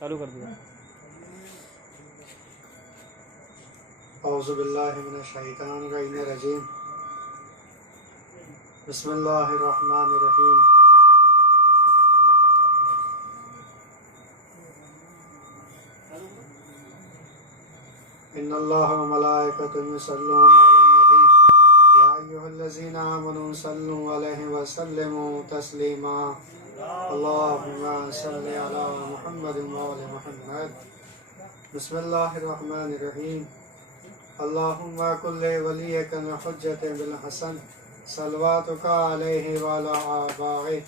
چالو کر دیا. اعوذ باللہ من الشیطان الرجیم. بسم اللہ الرحمن الرحیم. ان اللہ و ملائکتہ یصلون علی النبی یا ایھا الذین آمنوا صلوا علیہ وسلموا تسلیما. اللہم صل علی محمد وعلی محمد. بسم اللہ الرحمن الرحیم. اللہم کل ولیک الحجۃ بالحسن صلواتک علیہ وعلی آبائہ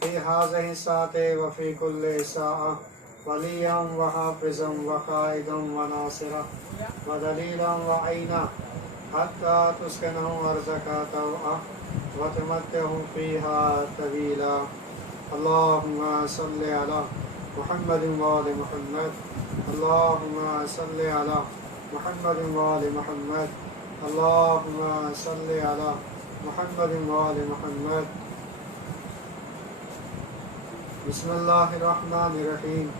فی ہذہ الساعۃ وفی کل ساعۃ ولیا وحافظا وقائدا وناصرا ودلیلا وعینا حتی تسکنہ ارضک طوعا وتمتع فیہا طویلا. اللہم صل علی محمد وعلی محمد. اللہم صل علی محمد وعلی محمد. اللہم صل علی محمد وعلی محمد. بسم اللہ الرحمن الرحیم.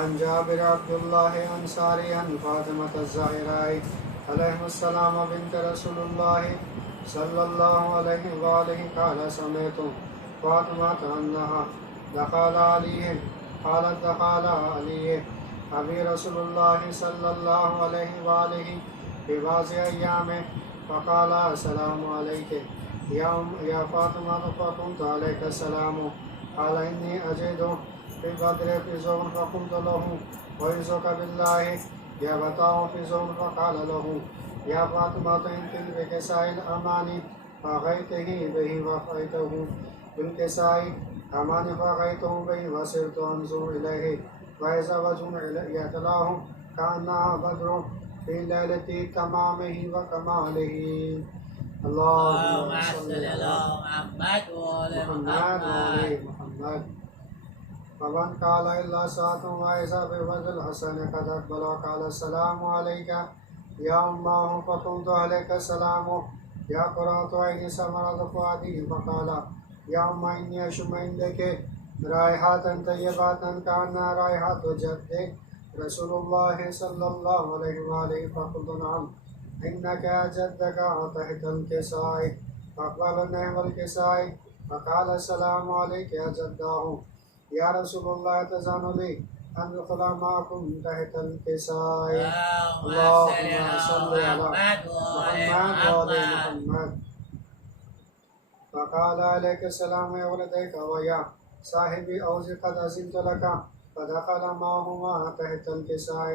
عن جابر عبداللہ انصاری عن فاطمة الزہراء علیہ السلام بنت رسول اللہ صلی اللہ علیہ وآلہ قال سمعت فاطمة انہا دخل علیہ قالت دخل علیہ ابی رسول اللہ صلی اللہ علیہ وآلہ فی بعض ایام فقال السلام علیک یا فاطمہ فقلت علیک السلام. قال انی اجد فی بدر فی زون فقلت له وعزک باللہ یا بتاؤ فی زون فقال له یا فاطمہ انت بکساء الامان فغیتہ بہ وفیتہ بالکساء امان فغیتہ بہ وسرت انظر الیہ وإذا وجه يتلاه كأنها بدر في ليلة تمامه وكماله. اللهم صل على محمد وعلى محمد محمد. فمن قال إلا ساعة وإذا بوجه الحسن قد أقبل قال السلام عليك يا أمه فقلت عليك السلام يا قرة عيني ثمرة فؤادي فقال يا أم إني أشم عندك رائحات طیبات كأنها رائحات جد رسول اللہ صلی اللہ علیہ وآلہ. فقلت نعم إنك جدك تحت الكساء فأقبل نحو الكساء فقال السلام عليك يا جداه يا رسول الله تزان لي أن أدخل معكم تحت الكساء. اللهم صل على محمد وعلى محمد. فقال عليك السلام يا ولديك ويا صاحبی اوزی قد عزمت لکا فدخل معهما تحت الكساء.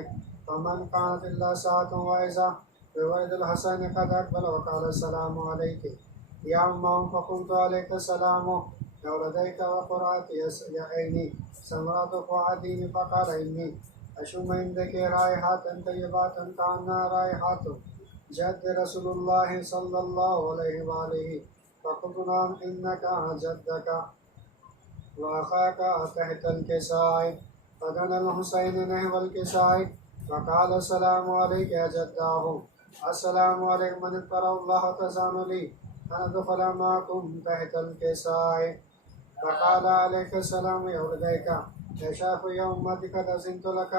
فمن قالت اللہ ساعة وعزا بورد الحسن قد اقبل وقال السلام علیک یا امم فقلت علیک السلام یا ولدیک وقرات یا عینی ثمرات فؤادی فقال انی اشم عندك رائحات طیبات كأنها رائحات جد رسول اللہ صلی اللہ علیہ وآلہ. فقلت نعم انك جدك وأخاك تحت الكساء. فدنا الحسين نحو الكساء فقال السلام عليك يا جداه السلام عليك من اذكر الله تزان لي أن أدخل معكم تحت الكساء. فقال عليك السلام يا ولديك يا شاف يا أمتك قد أذنت لك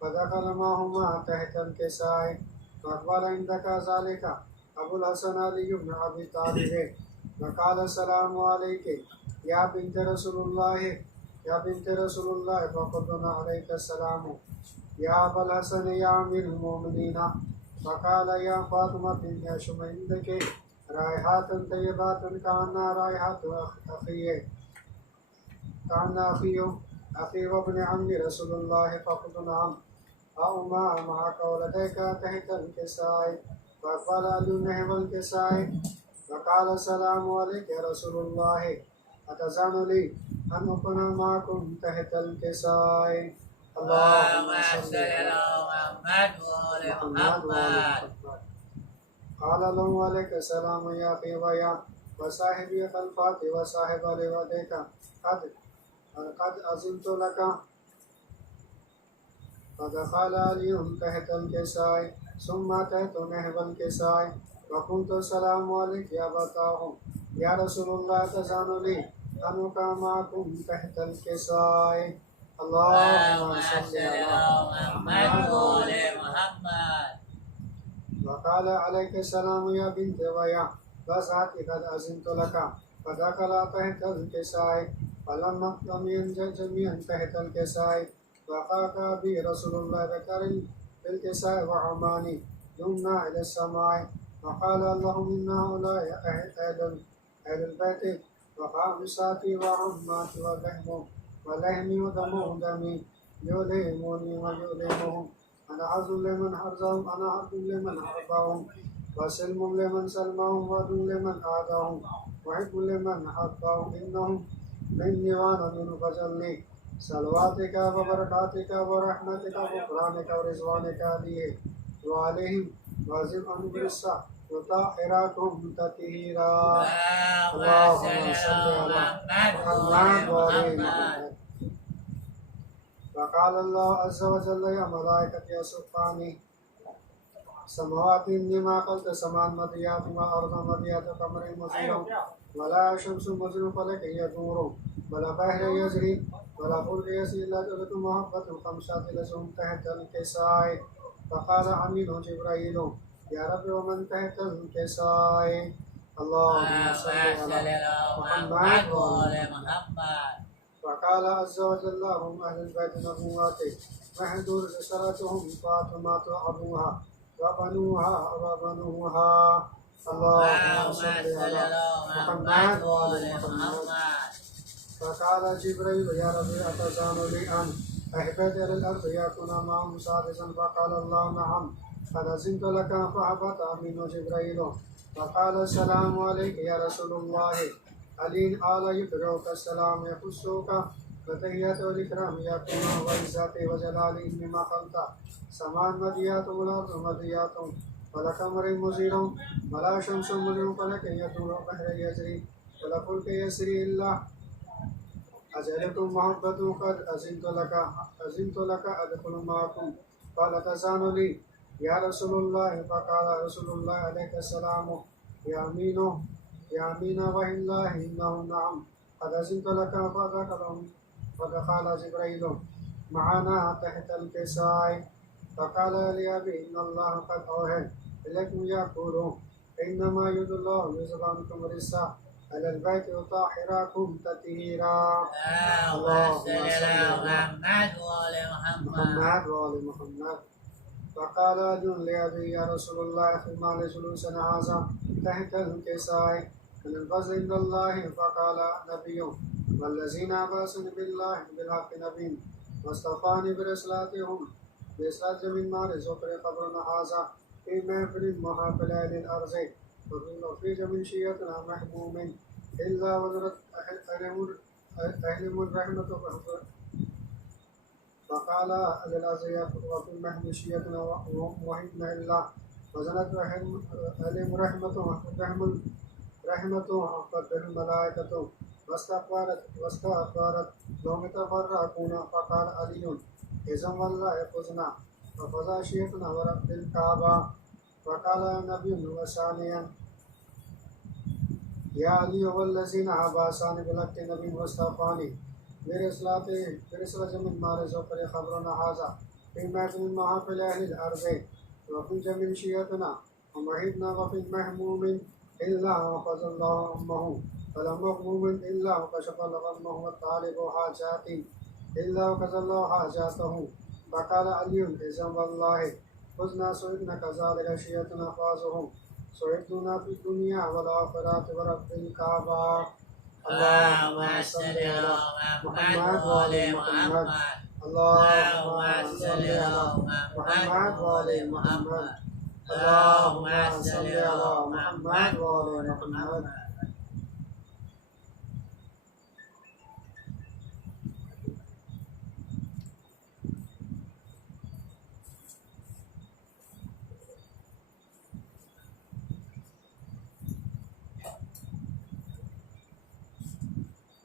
فدخل معهما تحت الكساء. فأقبل عندك ذلك أبو الحسن علي بن أبي طالب فقال السلام عليك یا بنت رسول اللہ یا بنت رسول اللہ. فقلنا علیک السلام یا ابا الحسن یا امیر المومنین. فقال یا فاطمہ بنت اشم عندك رائحات طیبات كأنها رائحات اخی وابن عم رسول اللہ. فقلت نعم اما معك ولديك تحت الكساء. فقال علي نحو الكساء فقال السلام عليك يا رسول الله أتزان لي أن أكون معكم تحت الكساء. اللهم صل على محمد وعلى محمد. قال لهم عليك السلام يا أخي ويا وصاحبي خلفاتي وصاحب لوديك قد أذنت لك. فدخل عليهم تحت الكساء ثم أتيت نحو الكساء فقلت السلام عليك يا أبتاه يا رسول الله تزان لي أنك معكم تحت الكساء. اللهم اللهم صل صل على على محمد وآل محمد. وقال عليك السلام يا بنت ويا بسعتي قد أذنت لك فدخل تحت الكساء فلما لم ينزل جميعا تحت الكساء وقاك بي رسول الله ذكر الكساء وعماني يمنى إلى السماء وقال اللهم إن هؤلاء أهل البيت وخامساتي وعماتي ولحمي ودمهم دمي يلهموني ويلهمهم أنا حرز لمن حرزهم أنا حرب لمن حربهم وسلم لمن سلمهم ودو لمن آداهم وحب لمن حبهم إنهم مني وأنا منه فجلني صلواتك وبركاتك ورحمتك وغفرانك ورضوانك عليه وعليهم وازم أن برسا وطاهراكم تطهيرا. اللهم صل على محمد وآل محمد. وقال الله عز وجل يا ملائكتي يصفاني سماوات لما قلت سمان مضيات وأرض مضيات قمر مزير ولا شمس مزير فلك يدور ولا بحر يجري ولا فلك يسري إلا جلت محبة خمسات لسهم تحت الكساء. فقال أمين جبرائيل يا رب ومن تحت الكساء؟ اللهم صل على محمد وآل محمد. وقال عز وجل هم أهل البيت نبواتي محدود بشرتهم فاطمة أبوها وبنوها. اللهم صل على محمد وآل محمد. فقال جبريل يا ربي أتزان لي أن أهبط إلى الأرض يكون معهم سادسا؟ فقال الله نعم قد أذنت لك فهبط أمين جبريل. فقال السلام عليك يا رسول الله علي آل يدعوك السلام يخصوك بتحية والإكرام يكون وعزتي وجلالي إنما قلت سمان مديات والأرض مديات ولا قمر مزير ولا شمس مزير فلك يدور بحر يجري ولا فلك يسري إلا أجلكم محبة قد أذنت لك أدخل معكم. قال تزان لي يا رسول الله. فقال رسول الله عليك السلام يا أمين والله إنه نعم قد أذنت لك. فدخل جبريل معنا تحت الكساء. فقال لأبي إن الله قد أوحى إليكم يقول إنما يد الله يذهب عنكم الرجس على البيت وطهراكم تطهيرا. اللهم صل على محمد وآل محمد. وآل محمد. فقال أجل لأبي يا رسول الله فيما لجلوسنا هذا تحت الكساء من الفضل عند الله. فقال نبي والذين أباسني بالله بالحق نبي واصطفاني برسالتهم برسالة من نار زكر قبرنا هذا في محفل محافل أهل الأرض وفي من شيئتنا محموم إلا وزرت أهلهم الرحمة. فقال للأزياء وفي المهد شيئتنا وحدنا إلا وزنت أهلهم رحمة فقد الملائكة واستغفرت لهم يتفرقون. فقال علي إذا والله يفوزنا ففزا شيخنا ورب الكعبة. فقال نبي وثانيا يا علي والذين عباسان بلقت نبي واستغفاني برسالة من مارس وفر خبرنا هذا في محفل محافل أهل الأرض وفي جميع شيئتنا ومحيطنا وفي محموم إلا وفز الله أمه ولا مغموم إلا وكشف غمه والطالب حاجات إلا وكذا الله حاجاته. فقال علي إذا والله فزنا سعدنا كذلك شيئتنا فازهم سعدنا في الدنيا والآخرة ورب الكعبة. اللهم صل على محمد وآل محمد. اللهم صل على محمد وآل محمد. اللهم صل على محمد وآل محمد.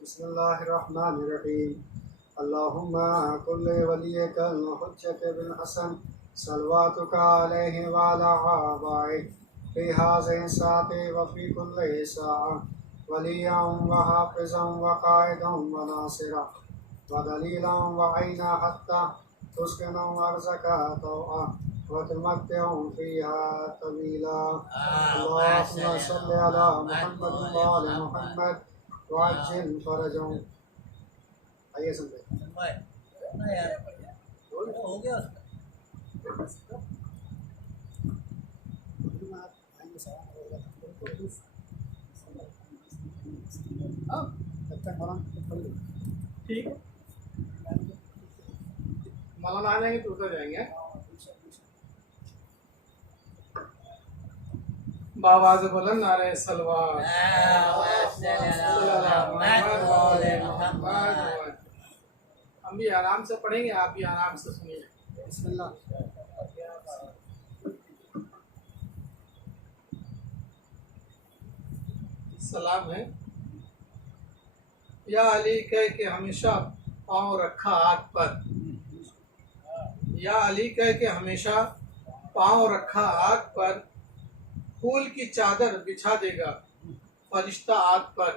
بسم الله الرحمن الرحيم. اللهم كل وليك الحجة بن حسن صلواتك عليه وعلى آبائه في هذه الساعة وفي كل ساعة وليا وحافظا وقائدا وناصرا ودليلا وعينا حتى تسكنهم أرزك طوعا وتمتعهم فيها طويلا. اللهم صل على محمد وآل محمد وعجل فرجهم. آئیے سنتے ہو گیا ٹھیک ہے مولانا آ جائیں گے تو اتر جائیں گے باواز بلند نعرہ سلوات ہم بھی آرام سے پڑھیں گے آپ بھی آرام سے سنیے بسم اللہ. سلام ہے یا علی کہہ کے ہمیشہ پاؤں رکھا آگ پر یا علی کہہ کے ہمیشہ پاؤں رکھا آگ پر پھول کی چادر بچھا دے گا فرشتہ آگ پر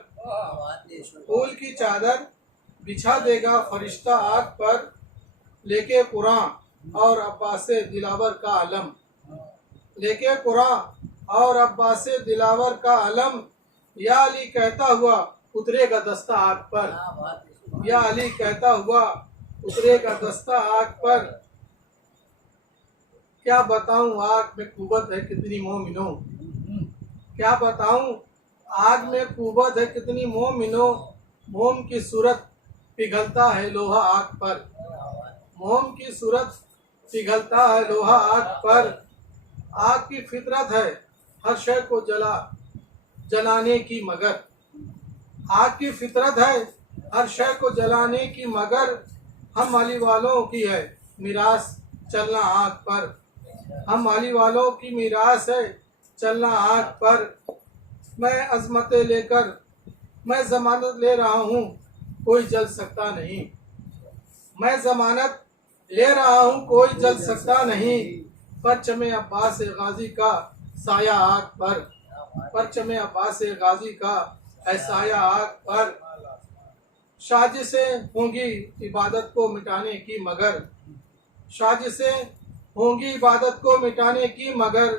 پھول کی چادر بچھا دے گا فرشتہ آگ پر لے کے قرآن اور عباس دلاور کا علم لے کے قرآن اور عباس دلاور کا علم یا علی کہتا ہوا اترے گا دستہ آگ پر یا علی کہتا ہوا اترے گا دستہ آگ پر کیا بتاؤں آگ میں قوت ہے کتنی مومنوں کیا بتاؤں آگ میں قوت ہے کتنی مومنوں موم کی صورت پگھلتا ہے لوہا آگ پر موم کی صورت پگھلتا ہے لوہا آگ پر آگ کی فطرت ہے ہر شے کو جلانے کی مگر آگ کی فطرت ہے ہر شے کو جلانے کی مگر ہم علی والوں کی ہے میراث چلنا آگ پر ہم علی والوں کی میراث ہے چلنا آگ پر میں عظمتیں لے کر میں ضمانت لے رہا ہوں کوئی جل سکتا نہیں میں ضمانت لے رہا ہوں کوئی جل سکتا نہیں پرچم عباس غازی کا سایہ آگ پر پرچم عباس غازی کا ہے سایہ آگ پر سازشیں ہوں گی عبادت کو مٹانے کی مگر سازشیں ہوں گی عبادت کو مٹانے کی مگر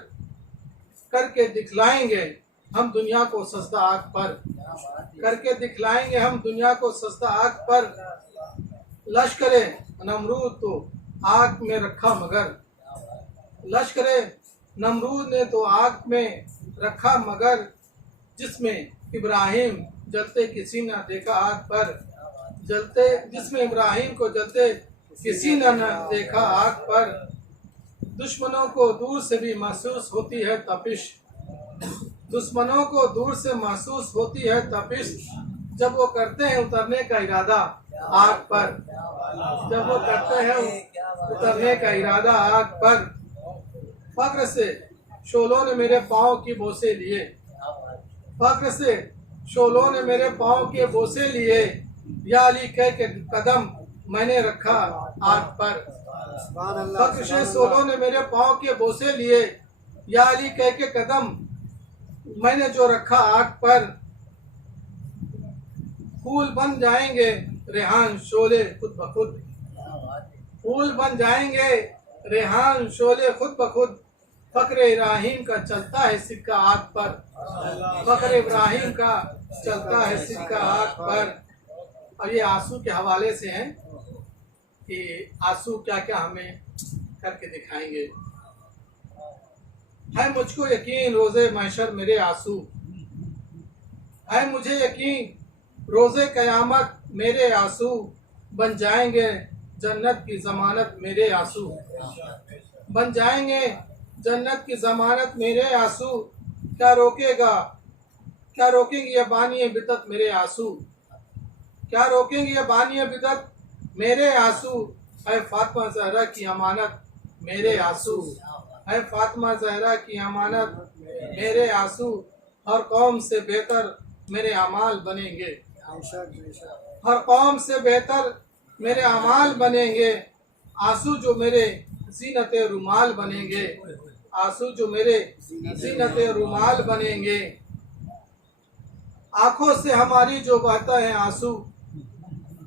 کر کے دکھلائیں گے ہم دنیا کو سجدہ آگ پر کر کے دکھلائیں گے ہم دنیا کو سجدہ آگ پر لشکر نمرود تو آگ میں رکھا مگر لشکر نمرود نے تو آگ میں رکھا مگر جس میں ابراہیم جلتے کسی نہ دیکھا آگ پر جلتے جس میں ابراہیم کو جلتے کسی نہ دیکھا آگ پر دشمنوں کو دور سے بھی محسوس ہوتی ہے تپش دشمنوں کو دور سے محسوس ہوتی ہے تپش جب وہ کرتے ہیں اترنے کا ارادہ آگ پر جب وہ کرتے ہیں اترنے کا ارادہ آگ پر فخر سے شولوں نے میرے پاؤں کی بوسے لیے فخر سے شولوں نے میرے پاؤں کے بوسے لیے یا علی کہہ کے قدم میں نے رکھا آگ پر فخر سے شولوں نے میرے پاؤں کے بوسے لیے یا علی کہہ کے قدم میں نے جو رکھا آگ پر پھول بن جائیں گے ریحان شولے خود بخود پھول بن جائیں گے ریحان شولے خود بخود فخر ابراہیم کا چلتا ہے سکہ آگ پر فخر ابراہیم کا چلتا ہے سکہ آگ پر اور یہ آنسو کے حوالے سے ہیں کہ آنسو کیا کیا ہمیں کر کے دکھائیں گے ہے مجھ کو یقین روزے محشر میرے آنسو ہے مجھے یقین روزے قیامت میرے آنسو بن جائیں گے جنت کی ضمانت میرے آنسو بن جائیں گے جنت کی ضمانت میرے آنسو کیا روکیں گے یہ بانی بدعت میرے آنسو کیا روکیں گے یہ بانی بدعت میرے آنسو اے فاطمہ زہرا کی امانت میرے آنسو اے فاطمہ زہرا کی امانت میرے آنسو ہر قوم سے بہتر میرے اعمال بنیں گے ہر قوم سے بہتر میرے اعمال بنیں گے آنسو جو میرے زینت رومال بنیں گے آنسو جو میرے زینت رومال بنیں گے آنکھوں سے ہماری جو بہتا ہے آنسو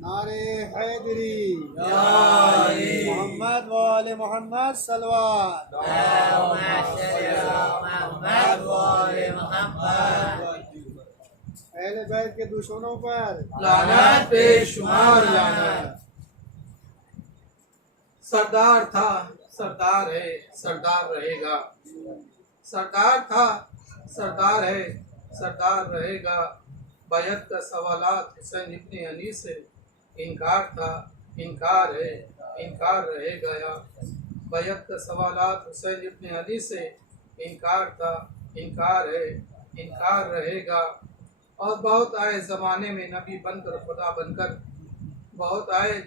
نعرے حیدری یا علی محمد وآل محمد صلوات اللہم صل علی محمد وآل محمد اہل بیت کے دشمنوں پر لعنت بے شمار لعنت۔ سردار تھا سردار ہے سردار رہے گا، سردار تھا سردار ہے سردار رہے گا۔ بیعت کا سوالات حسین ابن علی سے انکار تھا انکار ہے انکار رہے گا۔ بیعت کا سوالات حسین ابن علی سے انکار تھا انکار ہے انکار رہے گا۔ اور بہت آئے زمانے میں نبی بن کر خدا بن کر، بہت آئے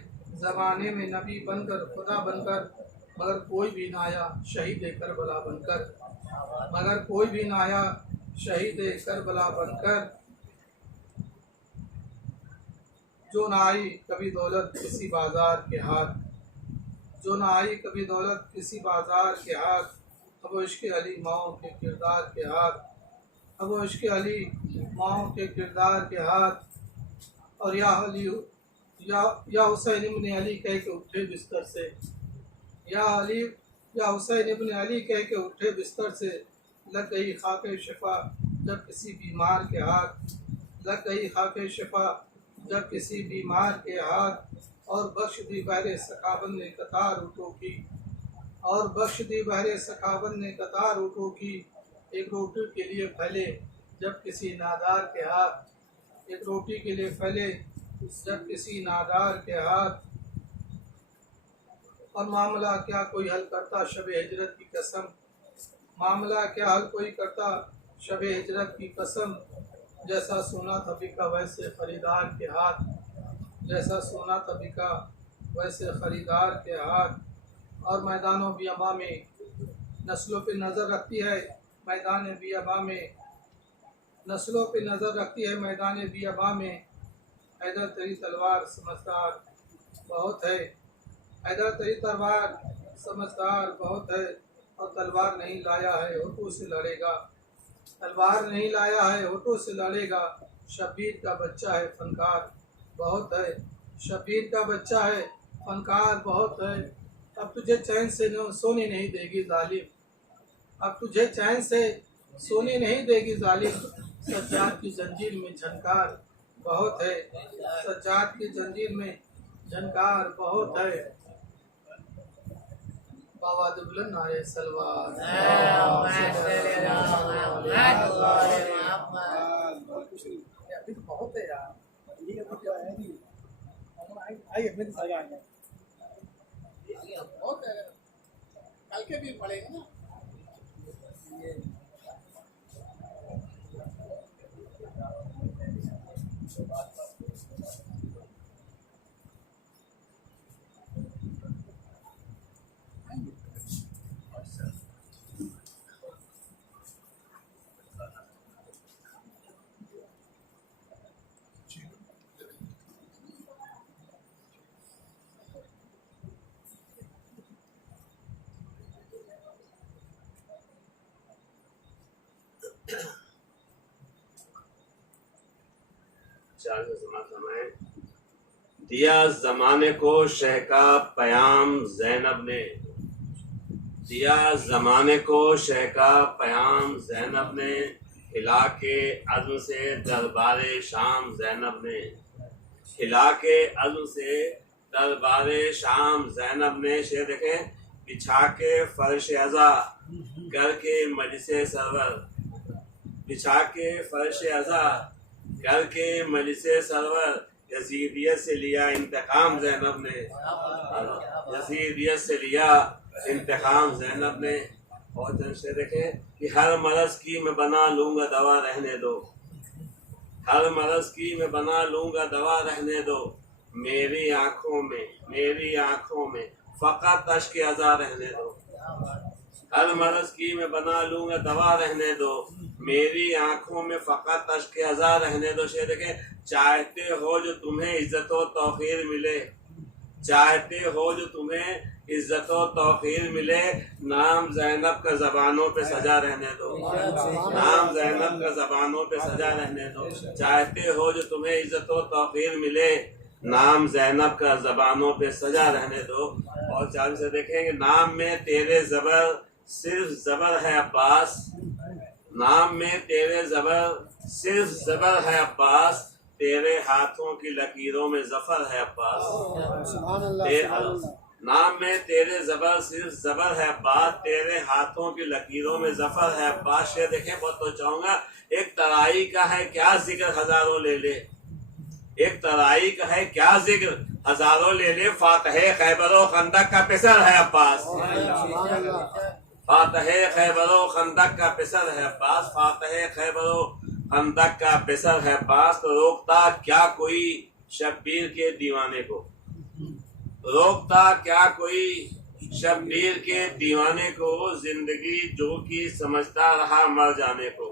زمانے میں نبی بن کر خدا بن کر، مگر کوئی بھی نہ آیا شہید کربلا بن کر، مگر کوئی بھی نہ آیا شہید کربلا بن کر۔ جو نہ آئی کبھی دولت کسی بازار کے ہاتھ، جو نہ آئی کبھی دولت کسی بازار کے ہاتھ، اب عشق علی ماؤں کے کردار کے ہاتھ، اب عشق علی ماؤں کے کردار کے ہاتھ۔ اور یا علی یا حسین ابن علی کہہ کے اٹھے بستر سے، یا علی یا حسین ابن علی کہہ کے اٹھے بستر سے، لگ گئی خاک شفا جب کسی بیمار کے ہاتھ، لگ گئی خاک شفا جب کسی بیمار کے ہاتھ۔ اور بخش دی بہر سخاوت نے قطار اٹھوں کی، اور بخش دی بہر سخاوت نے قطار اٹھوں کی۔ ایک روٹی کے لیے پھیلے جب کسی نادار کے ہاتھ، ایک روٹی کے لیے پھیلے جب کسی نادار کے ہاتھ۔ اور معاملہ کیا کوئی حل کرتا شب ہجرت کی قسم، معاملہ کیا حل کوئی کرتا شب ہجرت کی قسم۔ جیسا سونا تھا بکا ویسے خریدار کے ہاتھ، جیسا سونا تھا بکا ویسے خریدار کے ہاتھ۔ اور میدانوں بیاباں میں نسلوں پہ نظر رکھتی ہے میدان بیاباں میں، نسلوں پہ نظر رکھتی ہے میدان بیاباں میں۔ حیدر تیری تلوار سمجھدار بہت ہے، حیدر تیری تلوار سمجھدار بہت ہے، اور تلوار نہیں لایا ہے ہونٹوں سے لڑے گا، تلوار نہیں لایا ہے ہونٹوں سے لڑے گا۔ شبیر کا بچہ ہے فنکار بہت ہے، شبیر کا بچہ ہے فنکار بہت ہے۔ اب تجھے چین سے سونے نہیں دے گی ظالم، اب تجھے چین سے سونے نہیں دے گی ظالم۔ سجاد کی زنجیر میں جھنکار بہت ہے، سجاد کی زنجیر میں جھنکار بہت ہے۔ باواد بلند نعرے سلوات۔ اللہم صل علی محمد وآل محمد ابھی تو بہت ہے یار، بہت ہے، کل کے بھی پڑھیں گے نا۔ دیا زمانے کو شہ کا پیام زینب نے، دیا زمانے کو شہ کا پیام زینب نے، ہلا کے عزم سے دربار شام زینب نے، ہلا کے عزم سے دربار شام زینب نے۔ شعر دیکھیں، بچھا کے فرش عزا کر کے مجلس سرور، بچھا کے فرش عزا کر کے مجلس سرور، یزیدیت سے لیا انتقام زینب نے، یزیدیت سے لیا انتقام زینب نے۔ اور چند سے دیکھیں کہ ہر مرض کی میں بنا لوں گا دوا رہنے دو، ہر مرض کی میں بنا لوں گا دوا رہنے دو، میری آنکھوں میں فقط اشک عزا رہنے دو، ہر مرض کی میں بنا لوں گا دوا رہنے دو، میری آنکھوں میں فقط اشک عزا رہنے دو۔ شعر دیکھیں، چاہتے ہو جو تمہیں عزت و توقیر ملے، چاہتے ہو جو تمہیں عزت و توقیر ملے، نام زینب کا زبانوں پہ سجا رہنے دو، نام زینب کا زبانوں پہ سجا رہنے دو۔ چاہتے ہو جو تمہیں عزت و توقیر ملے، نام زینب کا زبانوں پہ سجا رہنے دو۔ اور چاند سے دیکھیں گے نام میں تیرے زبر صرف زبر ہے عباس، نام میں تیرے زبر صرف زبر ہے عباس، تیرے ہاتھوں کی لکیروں میں ظفر ہے عباس۔ سبحان اللہ نام میں تیرے زبر صرف زبر ہے عباس، تیرے ہاتھوں کی لکیروں میں ظفر ہے عباس۔ یہ دیکھیں بہت تو چاہوں گا، ایک ترائی کا ہے کیا ذکر ہزاروں لے لے، ایک ترائی کا ہے کیا ذکر ہزاروں لے لے، فاتح خیبر و خندق کا پسر ہے عباس، فاتح خیبر و خندق کا پسر ہے عباس، فاتح خیبر و خندق کا پسر ہے عباس۔ تو روکتا کیا کوئی شبیر کے دیوانے کو، روکتا کیا کوئی شبیر کے دیوانے کو، زندگی جو کی سمجھتا رہا مر جانے کو۔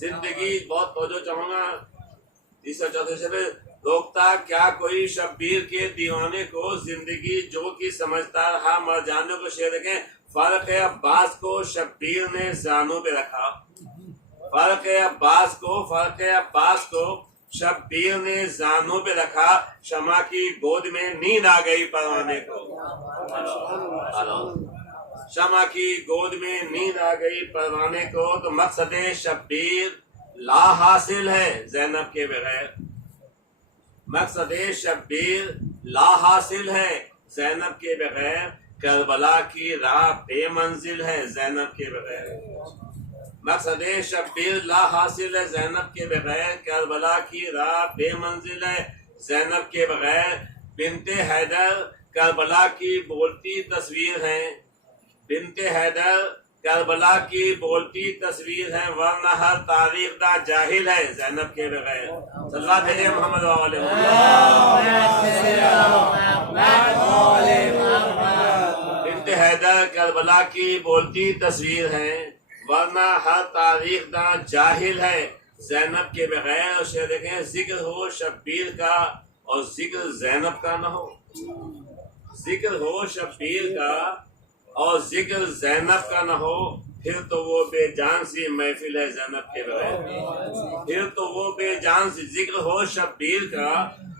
زندگی بہت توجہ چاہوں گا، تیسرا چوتھے سے روکتا کیا کوئی شبیر کے دیوانے کو، زندگی جو کی سمجھتا رہا مر جانے کو۔ شعر دیکھیں، فرق عباس کو شبیر نے زانوں پہ رکھا، فرق عباس کو شبیر نے زانوں پہ رکھا، شمع کی گود میں نیند آ گئی پروانے کو، شمع کی گود میں نیند آ گئی پروانے کو۔ تو مقصد شبیر لا حاصل ہے زینب کے بغیر، مقصد شبیر لا حاصل ہے زینب کے بغیر، کربلا کی راہ بے منزل ہے زینب کے بغیر، مقصد شبیر لا حاصل ہے زینب کے بغیر، کربلا کی راہ بے منزل ہے زینب کے بغیر۔ بنت حیدر کربلا کی بولتی تصویر ہیں، بنت حیدر کربلا کی بولتی تصویر ہے، ورنہ ہر تاریخ دا جاہل ہے زینب کے بغیر۔ صلی اللہ بھیجے محمد وآلہ محمد۔ بنت حیدر کربلا کی بولتی تصویر ہیں، ورنہ ہر تاریخ دا جاہل ہے زینب کے بغیر۔ اور شعر دیکھیں، ذکر ہو شبیر کا اور ذکر زینب کا نہ ہو، ذکر ہو شبیر کا اور ذکر زینب کا نہ ہو، پھر تو وہ بے جان سی محفل ہے زینب کے بغیر، پھر تو وہ بے جان سی، ذکر ہو شبیر کا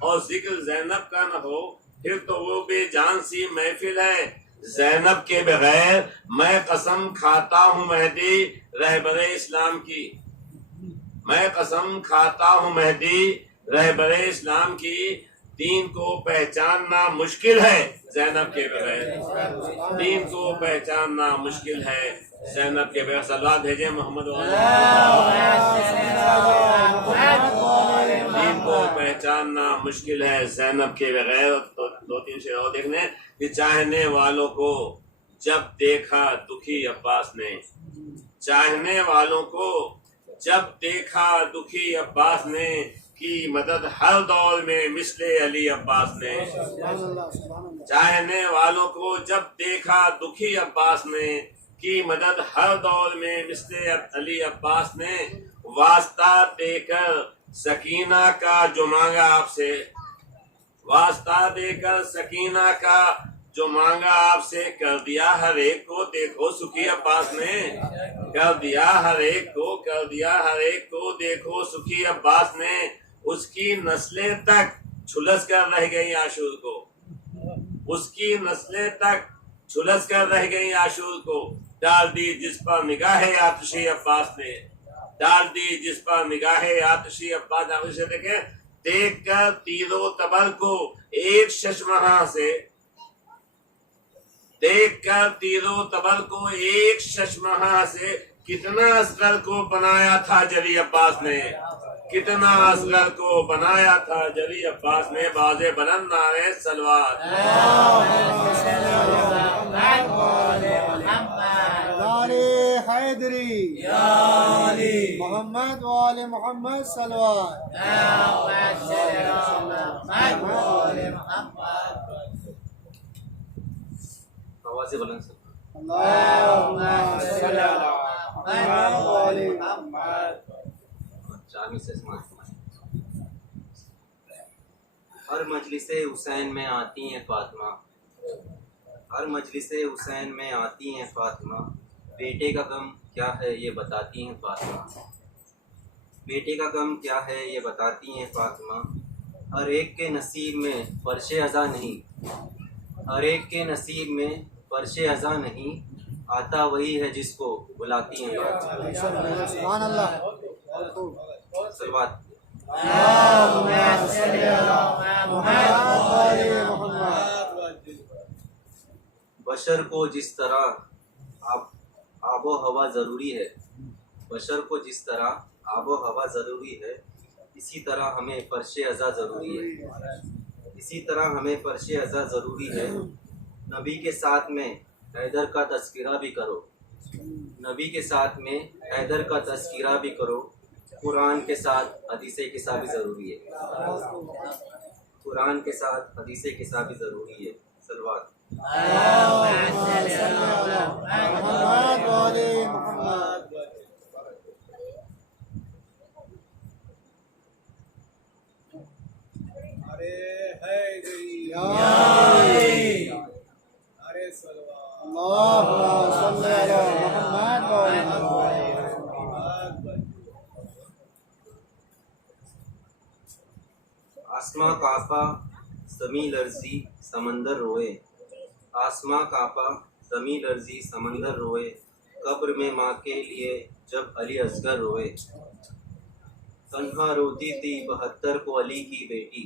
اور ذکر زینب کا نہ ہو، پھر تو وہ بے جان سی محفل ہے زینب کے بغیر۔ میں قسم کھاتا ہوں مہدی رہبر اسلام کی، میں قسم کھاتا ہوں مہدی رہبر اسلام کی، دین کو پہچاننا مشکل ہے زینب کے بغیر، دین کو پہچاننا مشکل ہے زینب کے بغیر۔ صلوات بھیجیں محمد دین کو پہچاننا مشکل ہے زینب کے بغیر۔ تو دو تین شعر اور دیکھنے، کہ چاہنے والوں کو جب دیکھا دکھی عباس نے، چاہنے والوں کو جب دیکھا دکھی عباس نے، کی مدد ہر دور میں مثل علی عباس نے، چاہنے والوں کو جب دیکھا دکھی عباس نے، کی مدد ہر دور میں مثل علی عباس نے، واسطہ دے کر سکینہ کا جو مانگا آپ سے، واسطہ دے کر سکینہ کا جو مانگا آپ سے، کر دیا ہر ایک کو دیکھو سکھی عباس نے، کر دیا ہر ایک کو، کر دیا ہر ایک کو دیکھو سکھی عباس نے، اس کی نسلیں تک جھلس کر رہ گئی عاشور کو، اس کی نسلیں تک جھلس کر رہ گئی عاشور کو، ڈال دی جس پر نگاہ آتشی عباس نے، ڈال دی جس پر نگاہ آتشی عباس۔ آپ اسے دیکھیں، دیکھ کر تیر و تبر کو ایک ششمہاں سے، دیکھ کر تیر و تبر کو ایک ششمہاں سے، کتنا اصغر کو بنایا تھا جلی عباس نے، کتنا اصغر کو بنایا تھا جلی عباس نے، باز بلند نعرے صلوات۔ نعرے حیدری محمد وآل محمد صلوات۔ آواز بلند سے اللہم صلی علی محمد وآل محمد۔ چارمی سے سماعت فرمائیں۔ ہر مجلس حسین میں آتی ہیں فاطمہ، ہر مجلس حسین میں آتی ہیں فاطمہ، بیٹے کا غم کیا ہے یہ بتاتی ہیں فاطمہ، بیٹے کا غم کیا ہے یہ بتاتی ہیں فاطمہ، ہر ایک کے نصیب میں فرش عزا نہیں، ہر ایک کے نصیب میں فرش عزا نہیں، آتا وہی ہے جس کو بلاتی ہیں فاطمہ۔ سبحان اللہ۔ صلوات۔ اللهم صل على محمد بشر کو جس طرح آب و ہوا ضروری ہے، بشر کو جس طرح آب و ہوا ضروری ہے، اسی طرح ہمیں فرش عزا ضروری ہے، اسی طرح ہمیں فرش عزا ضروری ہے۔ نبی کے ساتھ میں حیدر کا تذکرہ بھی کرو، نبی کے ساتھ میں حیدر کا تذکرہ بھی کرو، قرآن کے ساتھ حدیث قصہ بھی ضروری ہے، قرآن کے ساتھ حدیث قصہ بھی ضروری ہے۔ صلوات۔ اللهم صل على محمد وعلى محمد۔ اللهم صل على محمد وعلى محمد۔ آسماں کانپا زمیں لرزی سمندر روئے، آسماں کانپا زمیں لرزی سمندر روئے، قبر میں ماں کے لیے جب علی اصغر روئے، تنہا روتی تھی 72 کو علی کی بیٹی،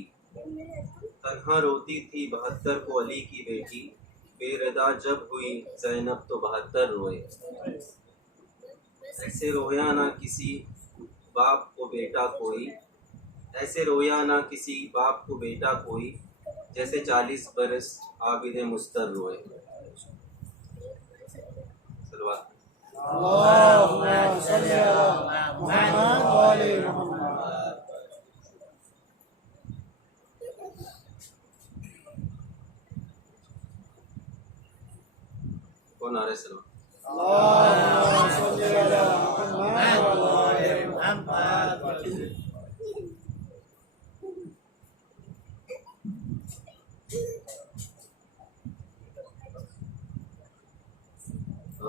تنہا روتی تھی 72 کو علی کی بیٹی، بے ردا جب ہوئی زینب تو 72 روئے، ایسے رویا نہ کسی باپ کو بیٹا کوئی، ایسے رویا نہ کسی باپ کو بیٹا کوئی، جیسے 40 برس عابد مستر روئے۔ صلوات۔ اللهم صل على محمد وعلى محمد۔ کون آ رہے سلام؟ اللهم صل على محمد وعلى محمد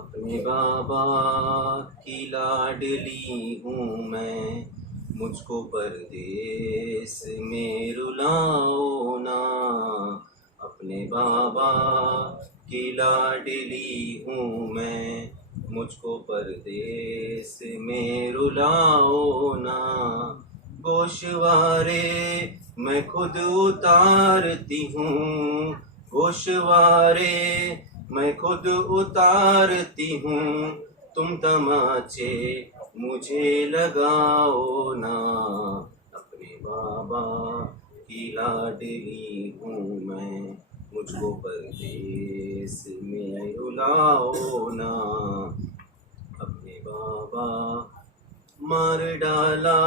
اپنے بابا کی لاڈلی ہوں میں، مجھ کو پردیس میں رلاؤ نا، اپنے بابا کی لاڈلی ہوں میں، مجھ کو پردیس میں رلاؤ نا، گوشوارے میں خود اتارتی ہوں، گوشوارے میں خود اتارتی ہوں، تم تماچے مجھے لگاؤ نا، اپنے بابا کی لاڈلی ہوں میں، مجھ کو پردیس میں رلاؤ نا، اپنے بابا مار ڈالا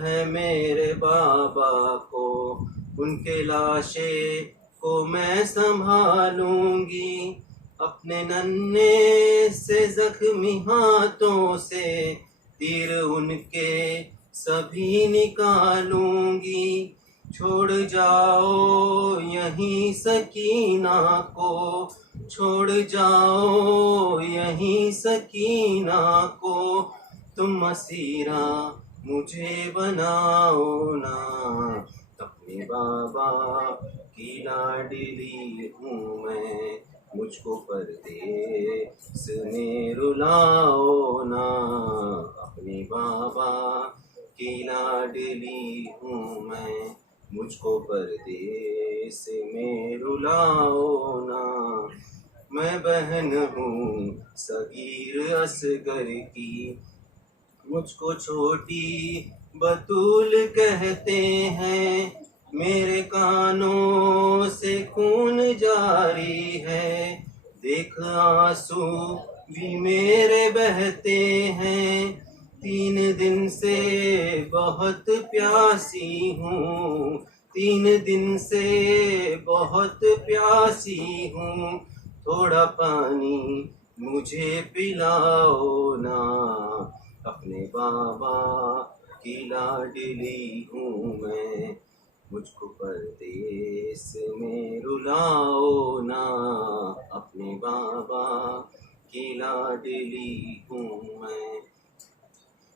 ہے میرے بابا کو، ان کے لاشے کو میں سنبھالوں گی، اپنے ننھے سے زخمی ہاتھوں سے تیر ان کے سبھی نکالوں گی، چھوڑ جاؤ یہیں سکینہ کو، چھوڑ جاؤ یہیں سکینہ کو، تم اسیرہ مجھے بناؤ نا، اپنے بابا کی لاڈلی ہوں میں، مجھ کو پردیس میں رلاؤ نا، اپنے بابا کی لاڈلی ہوں میں، مجھ کو پردیس میں رلاؤ نا، میں بہن ہوں صغیر اصغر کی، مجھ کو چھوٹی بطول کہتے ہیں، میرے کانوں سے خون جاری ہے، دیکھ آنسو بھی میرے بہتے ہیں، 3 دن سے بہت پیاسی ہوں، 3 دن سے بہت پیاسی ہوں، تھوڑا پانی مجھے پلاؤ نا، اپنے بابا کی لاڈلی ہوں میں، مجھ کو پردیس میں رلاؤ نا، اپنے بابا کی لاڈلی ہوں میں،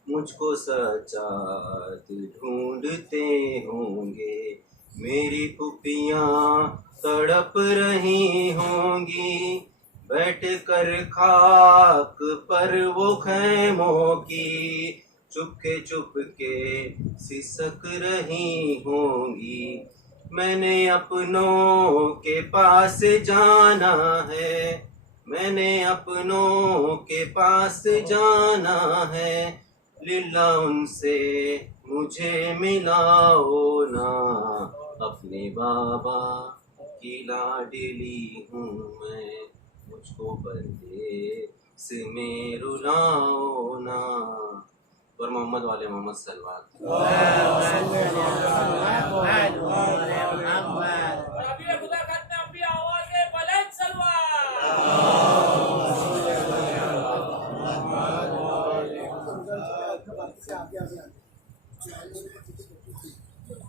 مجھ کو سجاد ڈھونڈتے ہوں گے، میری پھپھیاں تڑپ رہی ہوں گی، بیٹھ کر خاک پر وہ خیموں کی چپ کے سسک رہی ہوں گی، میں نے اپنوں کے پاس جانا ہے، میں نے اپنوں کے پاس جانا ہے، للہ ان سے مجھے ملاؤ نا، اپنے بابا کی لاڈلی ہوں میں، مجھ کو پردیس میں رلاؤ نا، اور محمد والے محمد صلی اللہ علیہ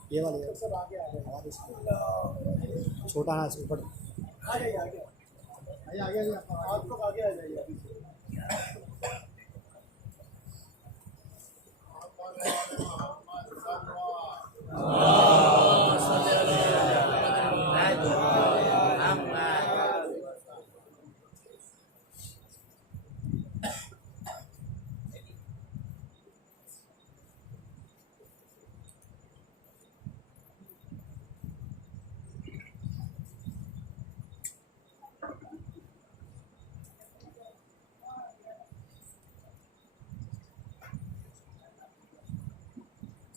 یہ والے چھوٹا نا اوپر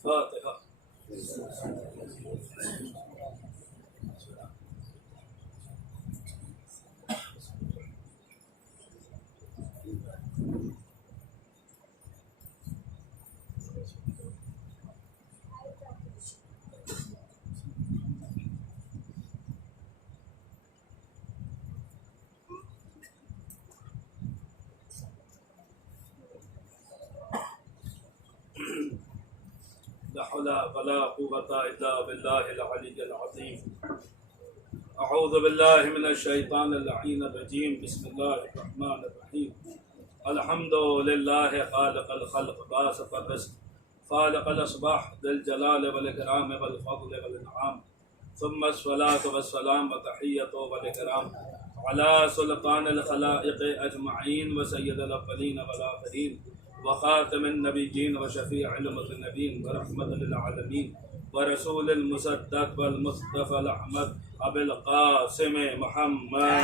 فاتحہ. لا حول ولا قوة إلا بالله العلي العظيم. أعوذ بالله من الشيطان اللعين الرجيم. بسم الله الرحمن الرحيم. الحمد لله خالق الخلق باسط الرزق خالق الأصباح ذي الجلال والإكرام والفضل والإنعام، ثم الصلاة والسلام وتحية والإكرام على سلطان الخلائق أجمعين وسيد الأولين والآخرين وخاتم النبيين وشفيع المذنبين ورحمة للعالمين ورسول المصدق والمصطفى الأحمد أبي القاسم محمد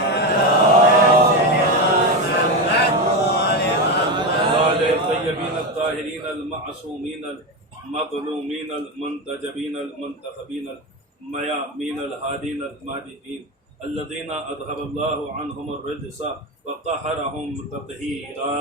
وآل الطيبين الطاهرين المعصومين المظلومين المنتجبين المنتخبين الميامين الهادين المهديين الذين أذهب الله عنهم الرجس وطهرهم تطهيرا.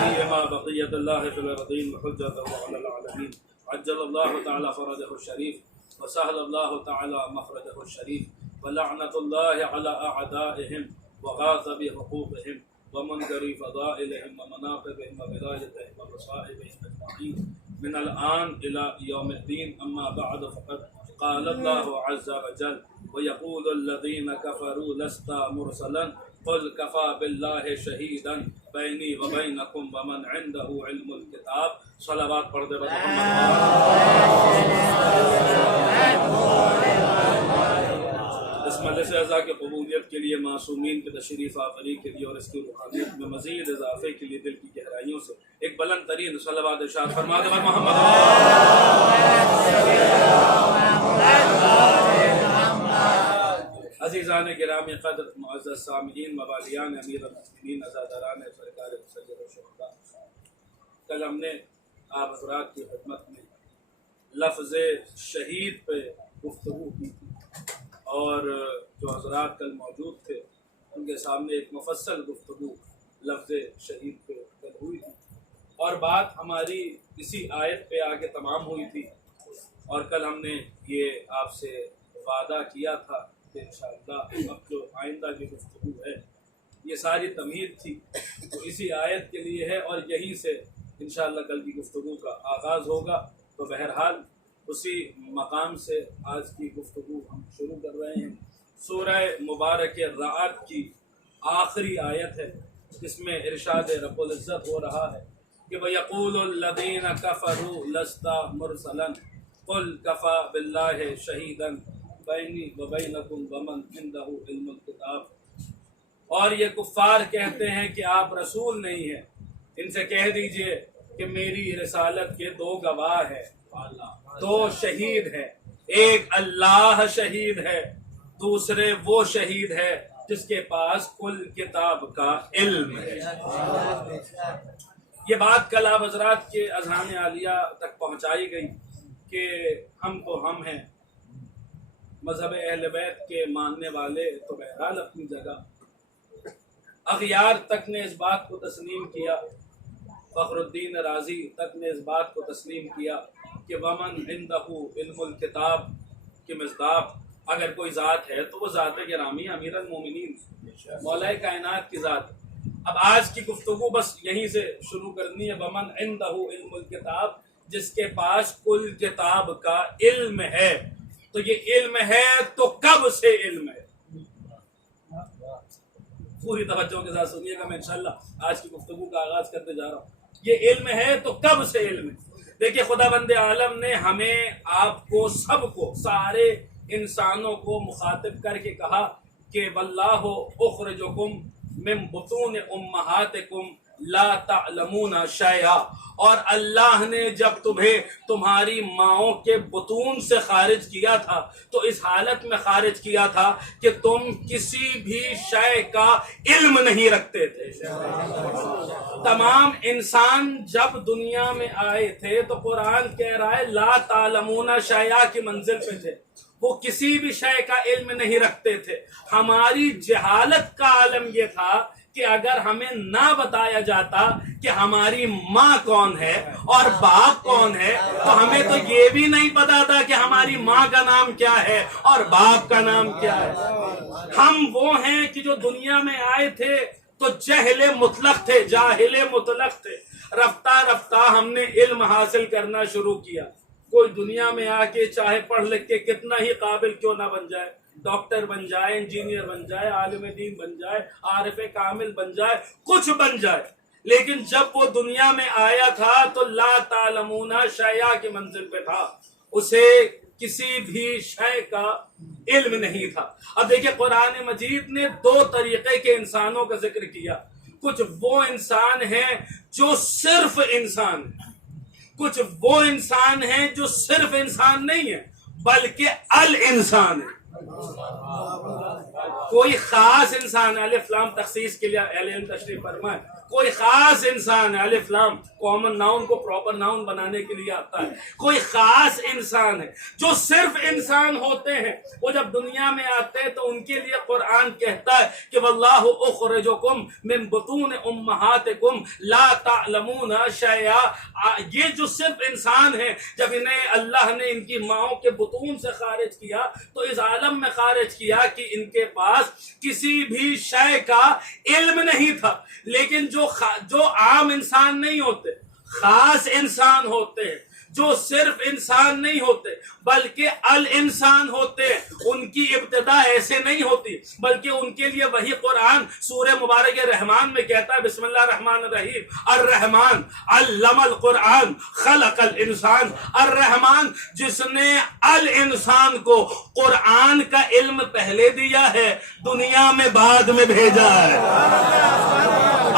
فيما بقية الله في الأرضين وحجته على العالمين، عجل الله تعالى فرجه الشريف وسهل الله تعالى مخرجه الشريف، ولعنة الله على أعدائهم وغاث بحقوقهم ومنكر فضائلهم ومناقبهم وولايتهم ومصائبهم أجمعين من الآن إلى يوم الدين. أما بعد، فقد قال الله عز وجل: ويقول الذين كفروا لست مرسلا قل كفى بالله شهيدا بيني وبينكم ومن عنده علم الكتاب. صلوات پڑھ دے اس مجلس اعزا کی قبولیت کے لیے، معصومین کے تشریف آوری کے لیے اور اس کی روحانیت میں مزید اضافے کے لیے دل کی گہرائیوں سے ایک بلند ترین صلوات ارشاد فرما دے محمد. عزیزان گرامی قدر، معزز سامعین، موالیان امیر المؤمنین، عزاداران سرکار سید الشہداء، کل ہم نے آپ حضرات کی خدمت میں لفظ شہید پہ گفتگو کی تھی، اور جو حضرات کل موجود تھے ان کے سامنے ایک مفصل گفتگو لفظ شہید پہ کل ہوئی تھی، اور بات ہماری اسی آیت پہ آگے تمام ہوئی تھی. اور کل ہم نے یہ آپ سے وعدہ کیا تھا کہ انشاءاللہ اب جو آئندہ کی گفتگو ہے یہ ساری تمہید تھی، تو اسی آیت کے لیے ہے، اور یہیں سے انشاءاللہ کل کی گفتگو کا آغاز ہوگا. تو بہرحال اسی مقام سے آج کی گفتگو ہم شروع کر رہے ہیں. سورہ مبارک رعد کی آخری آیت ہے، جس میں ارشاد رب العزت ہو رہا ہے کہ وَيَقُولُ الَّذِينَ كَفَرُوا لَسْتَ مُرْسَلًا قُلْ كَفَى بِاللَّهِ شَهِيدًا بَيْنِي وَبَيْنَكُمْ وَمَنْ عِندَهُ عِلْمُ الْكِتَابِ. اور یہ کفار کہتے ہیں کہ آپ رسول نہیں ہیں. ان سے کہہ دیجئے کہ میری رسالت کے دو گواہ ہیں، دو شہید ہیں. ایک اللہ شہید ہے، دوسرے وہ شہید ہے جس کے پاس کل کتاب کا علم ہے. یہ بات کل آپ حضرات کے اذہان عالیہ تک پہنچائی گئی کہ ہم تو ہم ہیں، مذہب اہل بیت کے ماننے والے تو بہرحال اپنی جگہ. اغیار تک نے اس بات کو تسلیم کیا، فخر الدین رازی تک نے اس بات کو تسلیم کیا کہ ومن عندہ علم الکتاب کے مصداق اگر کوئی ذات ہے تو وہ ذات گرامی امیر المومنین مولا کائنات کی ذات. اب آج کی گفتگو بس یہیں سے شروع کرنی ہے. ومن عندہ علم الکتاب، جس کے پاس کل کتاب کا علم ہے. تو یہ علم ہے تو کب سے علم ہے؟ پوری توجہ کے ساتھ سنیے گا، میں انشاءاللہ آج کی گفتگو کا آغاز کرتے جا رہا ہوں. یہ علم ہے تو کب سے علم ہے؟ دیکھیے خدا بند عالم نے ہمیں، آپ کو، سب کو، سارے انسانوں کو مخاطب کر کے کہا کہ واللہ اخرجکم من بطون امہاتکم لا تعلمون شیئا. اور اللہ نے جب تمہیں تمہاری ماؤں کے بطون سے خارج کیا تھا تو اس حالت میں خارج کیا تھا کہ تم کسی بھی شے کا علم نہیں رکھتے تھے. تمام انسان جب دنیا میں آئے تھے تو قرآن کہہ رہا ہے لا تعلمون شیئا کی منزل پہ تھے. وہ کسی بھی شے کا علم نہیں رکھتے تھے. ہماری جہالت کا عالم یہ تھا کہ اگر ہمیں نہ بتایا جاتا کہ ہماری ماں کون ہے اور باپ کون ہے تو ہمیں تو یہ بھی نہیں پتا تھا کہ ہماری ماں کا نام کیا ہے اور باپ کا نام کیا ہے. ہم وہ ہیں کہ جو دنیا میں آئے تھے تو جہل مطلق تھے، جاہل مطلق تھے. رفتہ رفتہ ہم نے علم حاصل کرنا شروع کیا. کوئی دنیا میں آ کے چاہے پڑھ لکھ کے کتنا ہی قابل کیوں نہ بن جائے، ڈاکٹر بن جائے، انجینئر بن جائے، عالم دین بن جائے، عارف کامل بن جائے، کچھ بن جائے، لیکن جب وہ دنیا میں آیا تھا تو لا تعلمون شیئا کی منزل پہ تھا. اسے کسی بھی شے کا علم نہیں تھا. اب دیکھیں قرآن مجید نے دو طریقے کے انسانوں کا ذکر کیا. کچھ وہ انسان ہیں جو صرف انسان ہیں، کچھ وہ انسان ہیں جو صرف انسان نہیں ہے بلکہ الانسان ہے. کوئی خاص انسان ہے، الف لام تخصیص کے لیے اہل علم تشریف فرمائے. کوئی خاص انسان ہے، الف لام کامن ناؤن کو پراپر ناؤن بنانے کے لیے آتا ہے. کوئی خاص انسان ہے جو صرف انسان ہوتے ہیں. وہ جب دنیا میں آتے ہیں تو ان کے لیے قرآن کہتا ہے کہ واللہ اخرجکم من بطون امہاتکم لا تعلمون شیئا. یہ جو صرف انسان ہیں، جب انہیں اللہ نے ان کی ماؤں کے بطون سے خارج کیا تو اس عالم میں خارج کیا کہ ان کے پاس کسی بھی شے کا علم نہیں تھا. لیکن جو عام انسان نہیں ہوتے، خاص انسان ہوتے ہیں، جو صرف انسان نہیں ہوتے بلکہ الانسان ہوتے ہیں، ان کی ابتدا ایسے نہیں ہوتی بلکہ ان کے لیے وہی قرآن سورہ مبارک رحمان میں کہتا ہے بسم اللہ الرحمن الرحیم الرحمن علم القرآن خلق الانسان. الرحمن جس نے الانسان کو قرآن کا علم پہلے دیا ہے، دنیا میں بعد میں بھیجا ہے.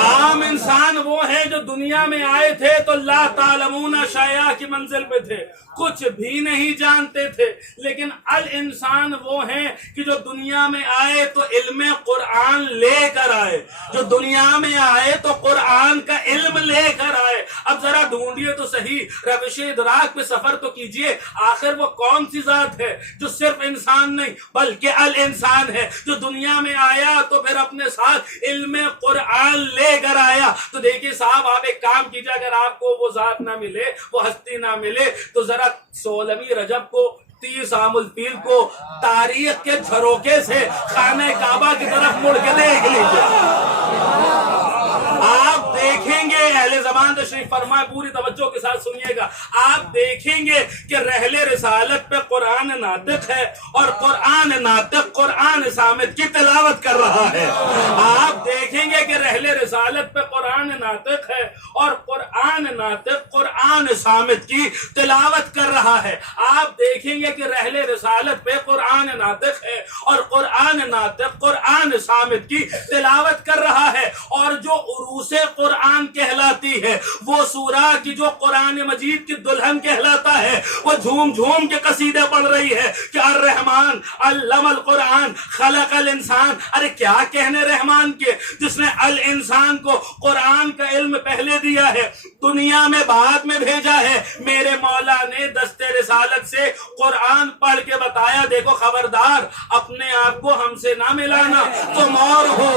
عام انسان وہ ہیں جو دنیا میں آئے تھے تو لا تعلمون شیئا کی منزل پہ تھے، کچھ بھی نہیں جانتے تھے. لیکن الانسان وہ ہیں کہ جو دنیا میں آئے تو علم قرآن لے کر آئے، جو دنیا میں آئے تو قرآن کا علم لے کر آئے. اب ذرا ڈھونڈیے تو صحیح، روش ادراک پہ سفر تو کیجئے، آخر وہ کون سی ذات ہے جو صرف انسان نہیں بلکہ الانسان ہے، جو دنیا میں آیا تو پھر اپنے ساتھ علم قرآن لے کر آیا. تو دیکھیے صاحب، آپ ایک کام کیجئے، اگر آپ کو وہ ذات نہ ملے، وہ ہستی نہ ملے، تو ذرا 16ویں رجب کو 30 عام الفیل کو تاریخ کے جھروکے سے خانہ کعبہ کی طرف مڑ کے دیکھ لیجیے. آپ دیکھیں گے اہل اہل زبان تشریف فرمائے، پوری توجہ کے ساتھ سنیے گا. آپ دیکھیں گے کہ رحل رسالت پہ قرآن ناطق ہے اور قرآن ناطق قرآن صامت کی تلاوت کر رہا ہے. آپ دیکھیں گے کہ رحل رسالت پہ قرآن ناطق ہے اور قرآن ناطق قرآن صامت کی تلاوت کر رہا ہے. آپ دیکھیں گے کہ رحل رسالت پہ قرآن ناطق ہے اور قرآن ناطق قرآن صامت کی تلاوت کر رہا ہے. اور جو عروس قرآن کہلاتی ہے، وہ سورہ کی جو قرآن مجید کی دلہن کہلاتا ہے، وہ جھوم جھوم کے قصیدے پڑھ رہی ہے کہ الرحمن علم القرآن خلق الانسان. ارے کیا کہنے رحمان کے، جس نے الانسان کو قرآن کا علم پہلے دیا ہے، دنیا میں بعد میں بھیجا ہے. میرے مولا نے دست رسالت سے قرآن پڑھ کے بتایا، دیکھو خبردار اپنے آپ کو ہم سے نہ ملانا، تم اور ہو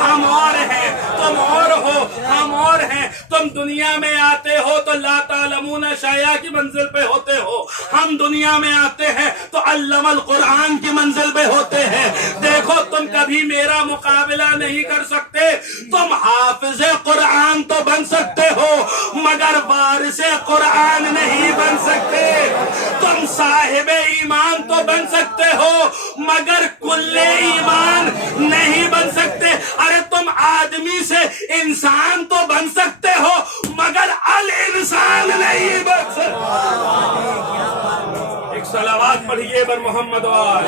ہم اور ہیں، تم اور ہو ہم اور ہیں. تم دنیا میں آتے ہو تو لا تعلمون شیئا کی منزل پہ ہوتے ہو، ہم دنیا میں آتے ہیں تو علم القرآن کی منزل پہ ہوتے ہیں. دیکھو تم کبھی میرا مقابلہ نہیں کر سکتے. تم حافظ قرآن تو بن سکتے ہو مگر وارث قرآن نہیں بن سکتے. تم صاحب ایمان تو بن سکتے ہو مگر کل ایمان نہیں بن سکتے. ارے تم آدمی سے انسان تو بن سکتے ہو مگر الانسان نہیں بن سکتے. ایک صلوات پڑھیے بر محمد وآل.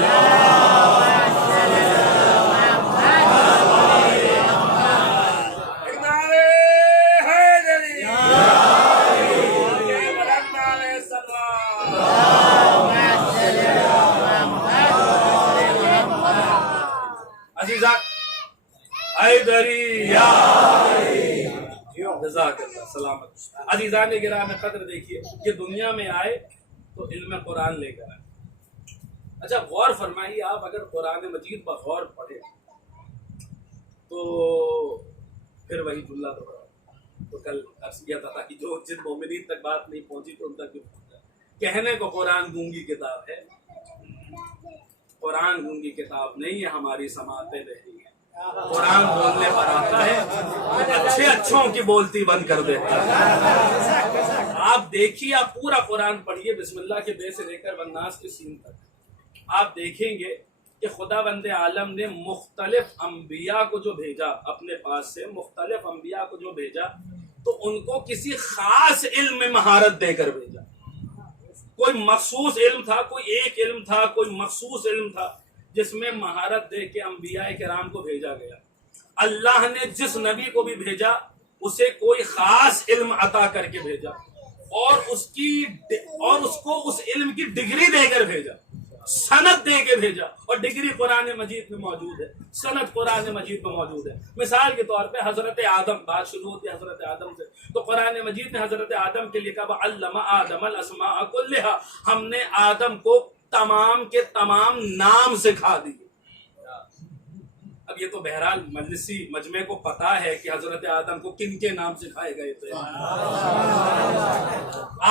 سلامت. عزیزان گرامی قدر دیکھیے، یہ دنیا میں آئے تو علم قرآن لے کر آئے. اچھا غور فرمائیے، آپ اگر قرآن مجید بغور پڑھیں تو پھر وہی جملہ تو کل عرض کیا تھا کہ جو جن مومنین تک بات نہیں پہنچی تو ان تک بھی پہنچا. کہنے کو قرآن گونگی کتاب ہے، قرآن گونگی کتاب نہیں ہے، ہماری سماعتیں نہیں ہیں. قرآن بولنے پر آتا ہے، اچھے اچھوں کی بولتی بند کر دیتا ہے. آپ دیکھیے، آپ پورا قرآن پڑھیے بسم اللہ کے بے سے لے کر والناس کے سین تک. آپ دیکھیں گے کہ خدا بند عالم نے مختلف انبیاء کو جو بھیجا اپنے پاس سے، مختلف انبیاء کو جو بھیجا تو ان کو کسی خاص علم میں مہارت دے کر بھیجا. کوئی مخصوص علم تھا، کوئی ایک علم تھا، کوئی مخصوص علم تھا جس میں مہارت دے کے انبیاء کرام کو بھیجا گیا. اللہ نے جس نبی کو بھی بھیجا اسے کوئی خاص علم عطا کر کے بھیجا اور اس کو اس علم کی ڈگری دے کر بھیجا، سند دے کے بھیجا. اور ڈگری قرآن مجید میں موجود ہے، سند قرآن مجید میں موجود ہے. مثال کے طور پہ حضرت آدم، بات شروع ہوتی ہے حضرت آدم سے، تو قرآن مجید نے حضرت آدم کے لیے کہا علم آدم الاسماء کلھا، ہم نے آدم کو تمام کے تمام نام سکھا دیے. اب یہ تو بہرحال مجلسی مجمع کو پتا ہے کہ حضرت آدم کو کن کے نام سکھائے گئے تھے.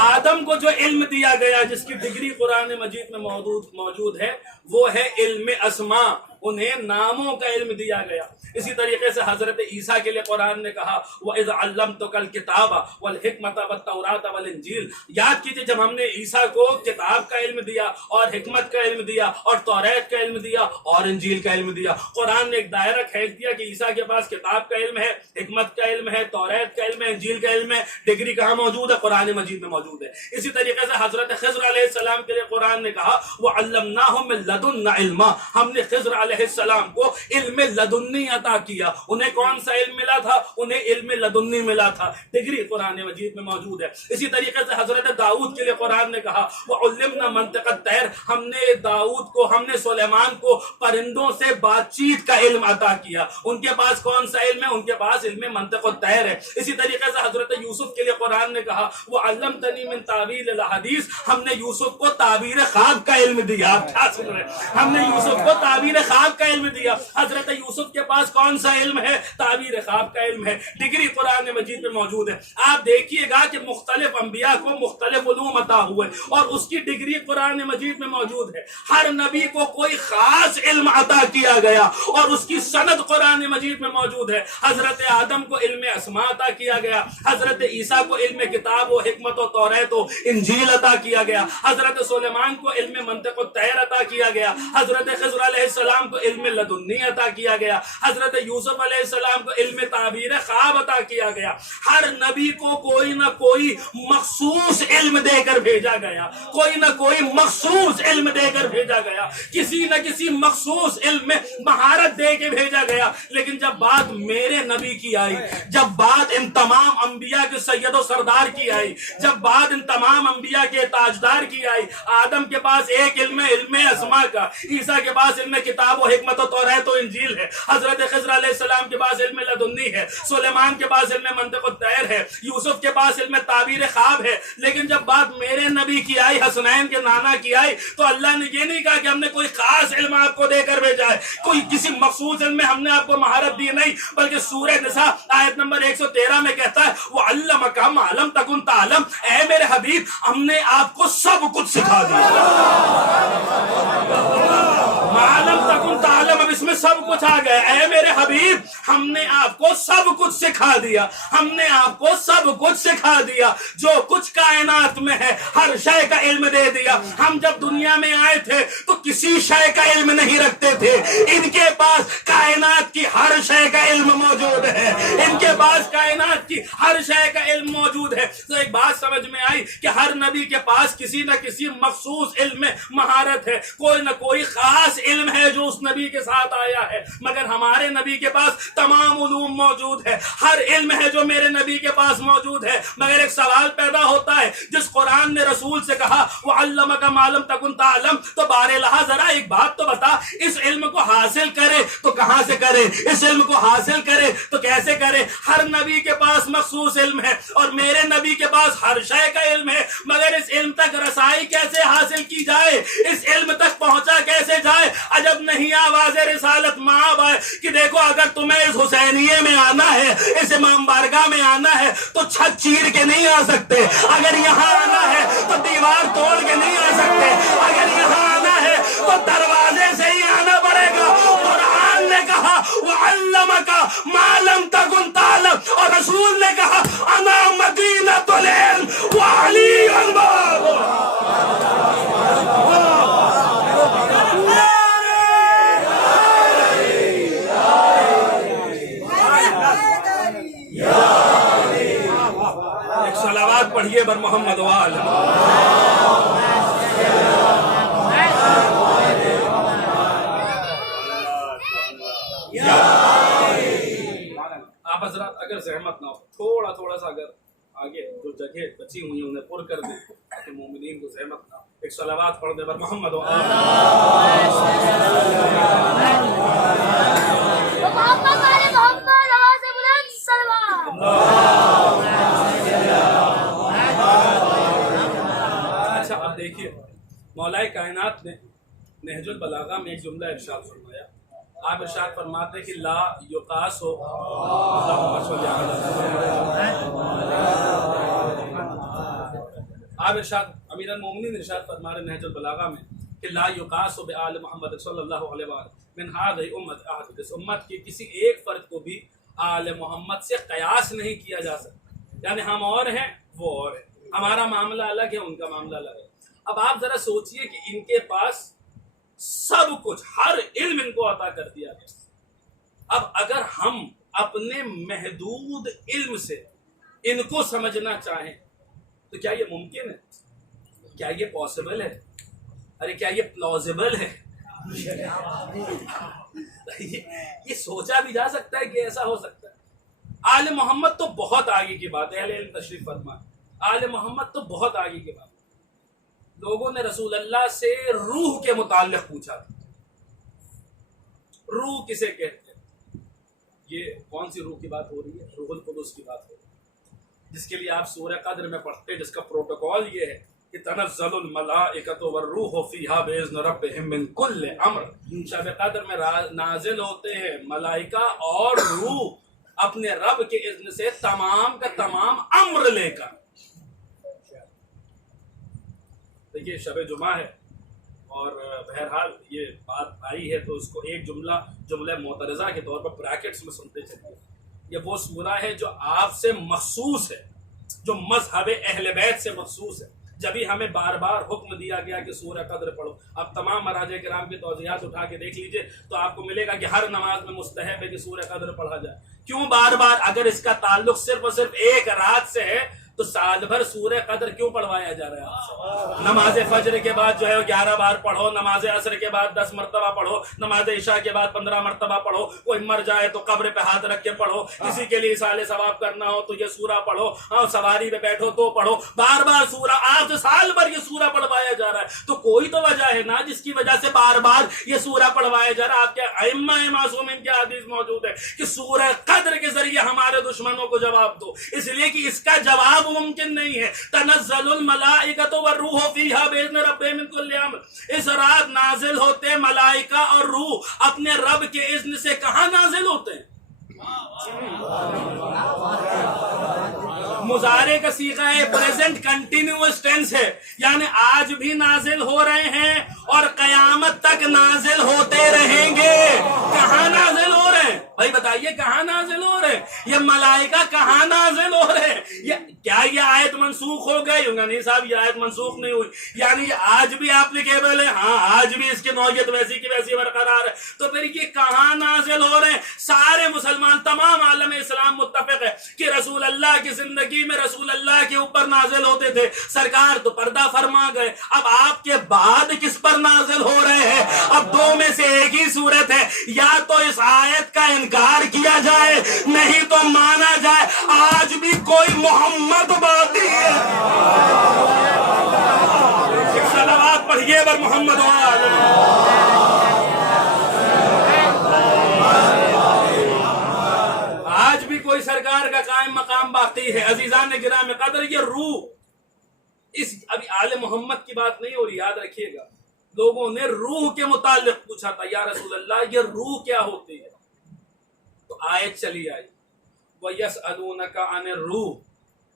آدم کو جو علم دیا گیا جس کی ڈگری قرآن مجید میں موجود ہے وہ ہے علم اسماء، انہیں ناموں کا علم دیا گیا. اسی طریقے سے حضرت عیسیٰ کے لیے قرآن نے کہا وَإِذْ عَلَّمْتُكَ الْكِتَابَ وَالْحِكْمَةَ وَالتَّوْرَاةَ وَالْإِنْجِيلَ. یاد کیجئے جب ہم نے عیسیٰ کو کتاب کا علم دیا اور حکمت کا علم دیا اور توریت کا علم دیا اور انجیل کا علم دیا. قرآن نے ایک دائرہ کھینچ دیا کہ عیسیٰ کے پاس کتاب کا علم ہے، حکمت کا علم ہے، توریت کا علم ہے، انجیل کا علم ہے. ڈگری کہاں موجود ہے؟ قرآن مجید میں موجود ہے. اسی طریقے سے حضرت خضر علیہ السلام کے لیے قرآن نے کہا وَعَلَّمْنَاهُ مِن لَّدُنَّا عِلْمًا، ہم نے خضر علیہ السلام کو علم لدنی عطا کیا. انہیں کون سا علم ملا تھا؟ انہیں علم لدنی ملا تھا. ڈگری قرآن مجید میں موجود ہے. اسی طریقے سے حضرت داؤد کے لیے قرآن نے کہا وَعُلِّمْنَا مَنطِقَ الطَّيْرِ، ہم نے داؤد کو، ہم نے سلیمان کو پرندوں سے بات چیت کا علم عطا کیا. ان کے پاس کون سا علم ہے؟ ان کے پاس علم منطق الطیر ہے. اسی طریقے سے حضرت یوسف کے لیے قرآن نے کہا وَعَلَّمْتَنِي مِن تَأْوِيلِ الْأَحَادِيثِ، ہم نے یوسف کو تعبیر خواب کا علم دیا. آپ کیا سن رہے ہیں؟ ہم نے یوسف کو تعبیر خواب کا علم دیا. حضرت یوسف کے پاس کون سا علم ہے؟ تعبیر خواب کا علم ہے. ڈگری قرآن مجید میں موجود ہے. آپ دیکھیے گا کہ مختلف انبیاء کو مختلف علوم عطا ہوئے اور اس کی ڈگری قرآن مجید میں موجود ہے. ہر نبی کو کوئی خاص علم عطا کیا گیا اور اس کی سند قرآن مجید میں موجود ہے. حضرت آدم کو علم اسماء عطا کیا گیا. حضرت عیسیٰ کو علم کتاب و حکمت و توریت و انجیل عطا کیا گیا. حضرت سلیمان کو علم منطق و طیر عطا کیا گیا. حضرت خضر علیہ السلام کو علم لدنی عطا کیا گیا. حضرت یوسف علیہ السلام کو علم تعبیر خواب عطا کیا گیا. ہر نبی کو کوئی نہ کوئی مخصوص علم دے کر بھیجا گیا. کوئی نہ کوئی مخصوص علم دے کر بھیجا گیا. کسی نہ کسی مخصوص علم میں مہارت دے کے بھیجا گیا. لیکن جب بات میرے نبی کی آئی، جب بات ان تمام انبیاء کے سید و سردار کی آئی، جب بات ان تمام انبیاء کے تاجدار کی آئی، آدم کے پاس ایک علم ہے، علم اسماء کا. عیسیٰ کے پاس علم کتاب و حکمت و توریت و انجیل ہے. حضرت خضر علیہ السلام کے پاس علم لدنی ہے. سلیمان کے پاس علم منطق و طیر ہے. یوسف کے پاس علم تعبیر خواب ہے. لیکن جب بات میرے نبی کی آئی، حسنین کے نانا کی آئی، تو اللہ نے یہ نہیں کہا کہ ہم نے کوئی خاص علم آپ کو دے کر بھیجا ہے، کوئی کسی مخصوص علم میں ہم نے آپ کو مہارت دی نہیں، بلکہ سورہ نساء آیت نمبر 113 میں کہتا ہے وَعَلَّمَكَ مَا لَمْ تَكُنْ تَعْلَمْ. اے میرے حبیب، ہم نے آپ کو سب کچھ سکھا دیا. معلوم تکن تعلم، اب اس میں سب کچھ آ گیا. اے میرے حبیب، ہم نے آپ کو سب کچھ سکھا دیا. ہم نے آپ کو سب کچھ سکھا دیا. جو کچھ کائنات میں ہے ہر شے کا علم دے دیا. ہم جب دنیا میں آئے تھے تو کسی شے کا علم نہیں رکھتے تھے. ان کے پاس کائنات کی ہر شے کا علم موجود ہے. ان کے پاس کائنات کی ہر شے کا علم موجود ہے. تو ایک بات سمجھ میں آئی کہ ہر نبی کے پاس کسی نہ کسی مخصوص علم میں مہارت ہے. کوئی نہ کوئی خاص علم ہے جو اس نبی کے ساتھ آیا ہے. مگر ہمارے نبی کے پاس تمام علوم موجود ہے. ہر علم ہے جو میرے نبی کے پاس موجود ہے. مگر ایک سوال پیدا ہوتا ہے، جس قرآن نے رسول سے کہا وَعَلَّمَكَ مَا لَمْ تَكُنْ تَعْلَمْ، تو بارہا ذرا ایک بات تو بتا، اس علم کو حاصل کرے تو کہاں سے کرے؟ اس علم کو حاصل کرے تو کیسے کرے؟ ہر نبی کے پاس مخصوص علم ہے اور میرے نبی کے پاس ہر شے کا علم ہے. مگر اس علم تک رسائی کیسے حاصل کی جائے؟ اس علم تک پہنچا کیسے جائے؟ عجب نہیں آواز رسالت مآب آئے کہ دیکھو، اگر تمہیں اس حسینیے میں آنا ہے، اس امام بارگاہ میں آنا ہے تو چھت چیر کے نہیں آ سکتے. اگر یہاں آنا ہے تو دیوار توڑ کے نہیں آ سکتے. اگر یہاں آنا ہے تو دروازے سے ہی آنا پڑے گا. قرآن نے کہا وَعَلَّمَكَ مَا لَمْ تَكُنْ تَعْلَمْ، اور رسول نے کہا انا مدینۃ العلم وعلی الباب. ایک صلوات پڑھیے بر محمد وآل. آپ حضرات اگر زحمت نہ ہو، تھوڑا سا اگر آگے جو جگہ بچی ہوئی ہیں انہیں پر کر دیں تاکہ مومنین کو زحمت نہ ہو. ایک صلوات پڑھ دے بر محمد وآل. اچھا، اب دیکھیے مولا کائنات نے نہج البلاغہ میں ایک جملہ ارشاد فرمایا. آپ ارشاد فرماتے کہ لا یقاس ہو. آپ ارشاد امیر المومنین ارشاد فرما رہے نہج البلاغہ میں کہ لا یقاس بآل محمد صلی اللہ علیہ وآلہ من هذه امت احد، اس امت کی کسی ایک فرد کو بھی آل محمد سے قیاس نہیں کیا جا سکتا. یعنی ہم اور ہیں، وہ اور ہیں، ہمارا معاملہ الگ ہے، ان کا معاملہ الگ ہے. اب آپ ذرا سوچئے کہ ان کے پاس سب کچھ، ہر علم ان کو عطا کر دیا گیا. اب اگر ہم اپنے محدود علم سے ان کو سمجھنا چاہیں تو کیا یہ ممکن ہے؟ کیا یہ پاسبل ہے؟ ارے کیا یہ پلازیبل ہے؟ یہ سوچا بھی جا سکتا ہے کہ ایسا ہو سکتا ہے؟ آل محمد تو بہت آگے کی بات ہے. اہل علم تشریف فرمائیں. آل محمد تو بہت آگے کی بات ہے. لوگوں نے رسول اللہ سے روح کے متعلق پوچھا تھا. روح کسے کہتے ہیں؟ یہ کون سی روح کی بات ہو رہی ہے؟ روح القدس کی بات ہو رہی ہے، جس کے لیے آپ سورہ قدر میں پڑھتے ہیں، جس کا پروٹوکول یہ ہے کہ تنزل الملائکۃ والروح فیہا باذن ربہم من کل امر، شب قدر میں نازل ہوتے ہیں ملائکہ اور روح اپنے رب کے اذن سے تمام کا تمام امر لے کر۔ دیکھیے شب جمعہ ہے اور بہرحال یہ بات آئی ہے تو اس کو ایک جملہ معترضہ کے طور پر بریکٹس میں سنتے چلیے۔ یہ وہ سورہ ہے جو آپ سے مخصوص ہے، جو مذہب اہل بیت سے مخصوص ہے۔ جبھی ہمیں بار بار حکم دیا گیا کہ سورہ قدر پڑھو۔ اب تمام مراجع کرام کی توضیحات اٹھا کے دیکھ لیجئے تو آپ کو ملے گا کہ ہر نماز میں مستحب ہے کہ سورہ قدر پڑھا جائے۔ کیوں بار بار؟ اگر اس کا تعلق صرف اور صرف ایک رات سے ہے تو سال بھر سورہ قدر کیوں پڑھوایا جا رہا ہے آپ سے؟ نماز فجر کے بعد جو ہے 11 بار پڑھو، نماز عصر کے بعد 10 مرتبہ پڑھو، نماز عشاء کے بعد 15 مرتبہ پڑھو، کوئی مر جائے تو قبر پہ ہاتھ رکھ کے پڑھو، کسی کے لیے اصالہ ثواب کرنا ہو تو یہ سورہ پڑھو، سواری پہ بیٹھو تو پڑھو، بار بار سورہ آپ سے سال بھر یہ سورہ پڑھوایا جا رہا ہے۔ تو کوئی تو وجہ ہے نا جس کی وجہ سے بار بار یہ سورہ پڑھوایا جا رہا ہے۔ آپ کے ائمہ معصومین کی حدیث موجود ہے کہ سورہ قدر کے ذریعے ہمارے دشمنوں کو جواب دو، اس لیے کہ اس کا جواب ممکن نہیں ہے۔ تنزل الملائکۃ والروح فیہا باذن ربہم من کل امر، اس رات نازل ہوتے ملائکہ اور روح اپنے رب کے اذن سے۔ کہاں نازل ہوتے ہیں؟ مضارع کا صیغہ ہے، پریزنٹ کنٹینیوس ٹینس ہے، یعنی آج بھی نازل ہو رہے ہیں اور قیامت تک نازل ہوتے رہیں گے۔ کہاں نازل ہو رہے ہیں بھائی بتائیے؟ کہاں نازل ہو رہے ہیں یہ ملائکہ؟ کہاں نازل ہو رہے ہیں؟ کیا یہ آیت منسوخ ہو گئی؟ نہیں صاحب، یہ آیت منسوخ نہیں ہوئی، یعنی آج بھی اپلیکیبل ہے۔ ہاں، آج بھی اس کی نوعیت ویسی کی ویسی برقرار ہے۔ تو پھر یہ کہاں نازل ہو رہے ہیں؟ سارے مسلمان، تمام عالم اسلام متفق ہے کہ رسول اللہ کی زندگی میں رسول اللہ کے اوپر نازل ہوتے تھے، سرکار تو پردہ فرما گئے۔ اب آپ کے بعد کس پر نازل ہو رہے ہیں؟ اب دو میں سے ایک ہی صورت ہے، یا تو اس آیت کا انکار کیا جائے، نہیں تو مانا جائے آج بھی کوئی محمد باقی ہے۔ صلوات پڑھیے بر محمد آج بھی کوئی سرکار کا قائم مقام باقی ہے۔ عزیزان گرامی قدر، یہ روح اس ابھی آل محمد کی بات نہیں ہو رہی، یاد رکھیے گا۔ لوگوں نے روح کے متعلق پوچھا تھا، یا رسول اللہ یہ روح کیا ہوتی ہے؟ تو آیت چلی آئی، وَيَسْأَلُونَكَ عَنِ الرُّوحِ،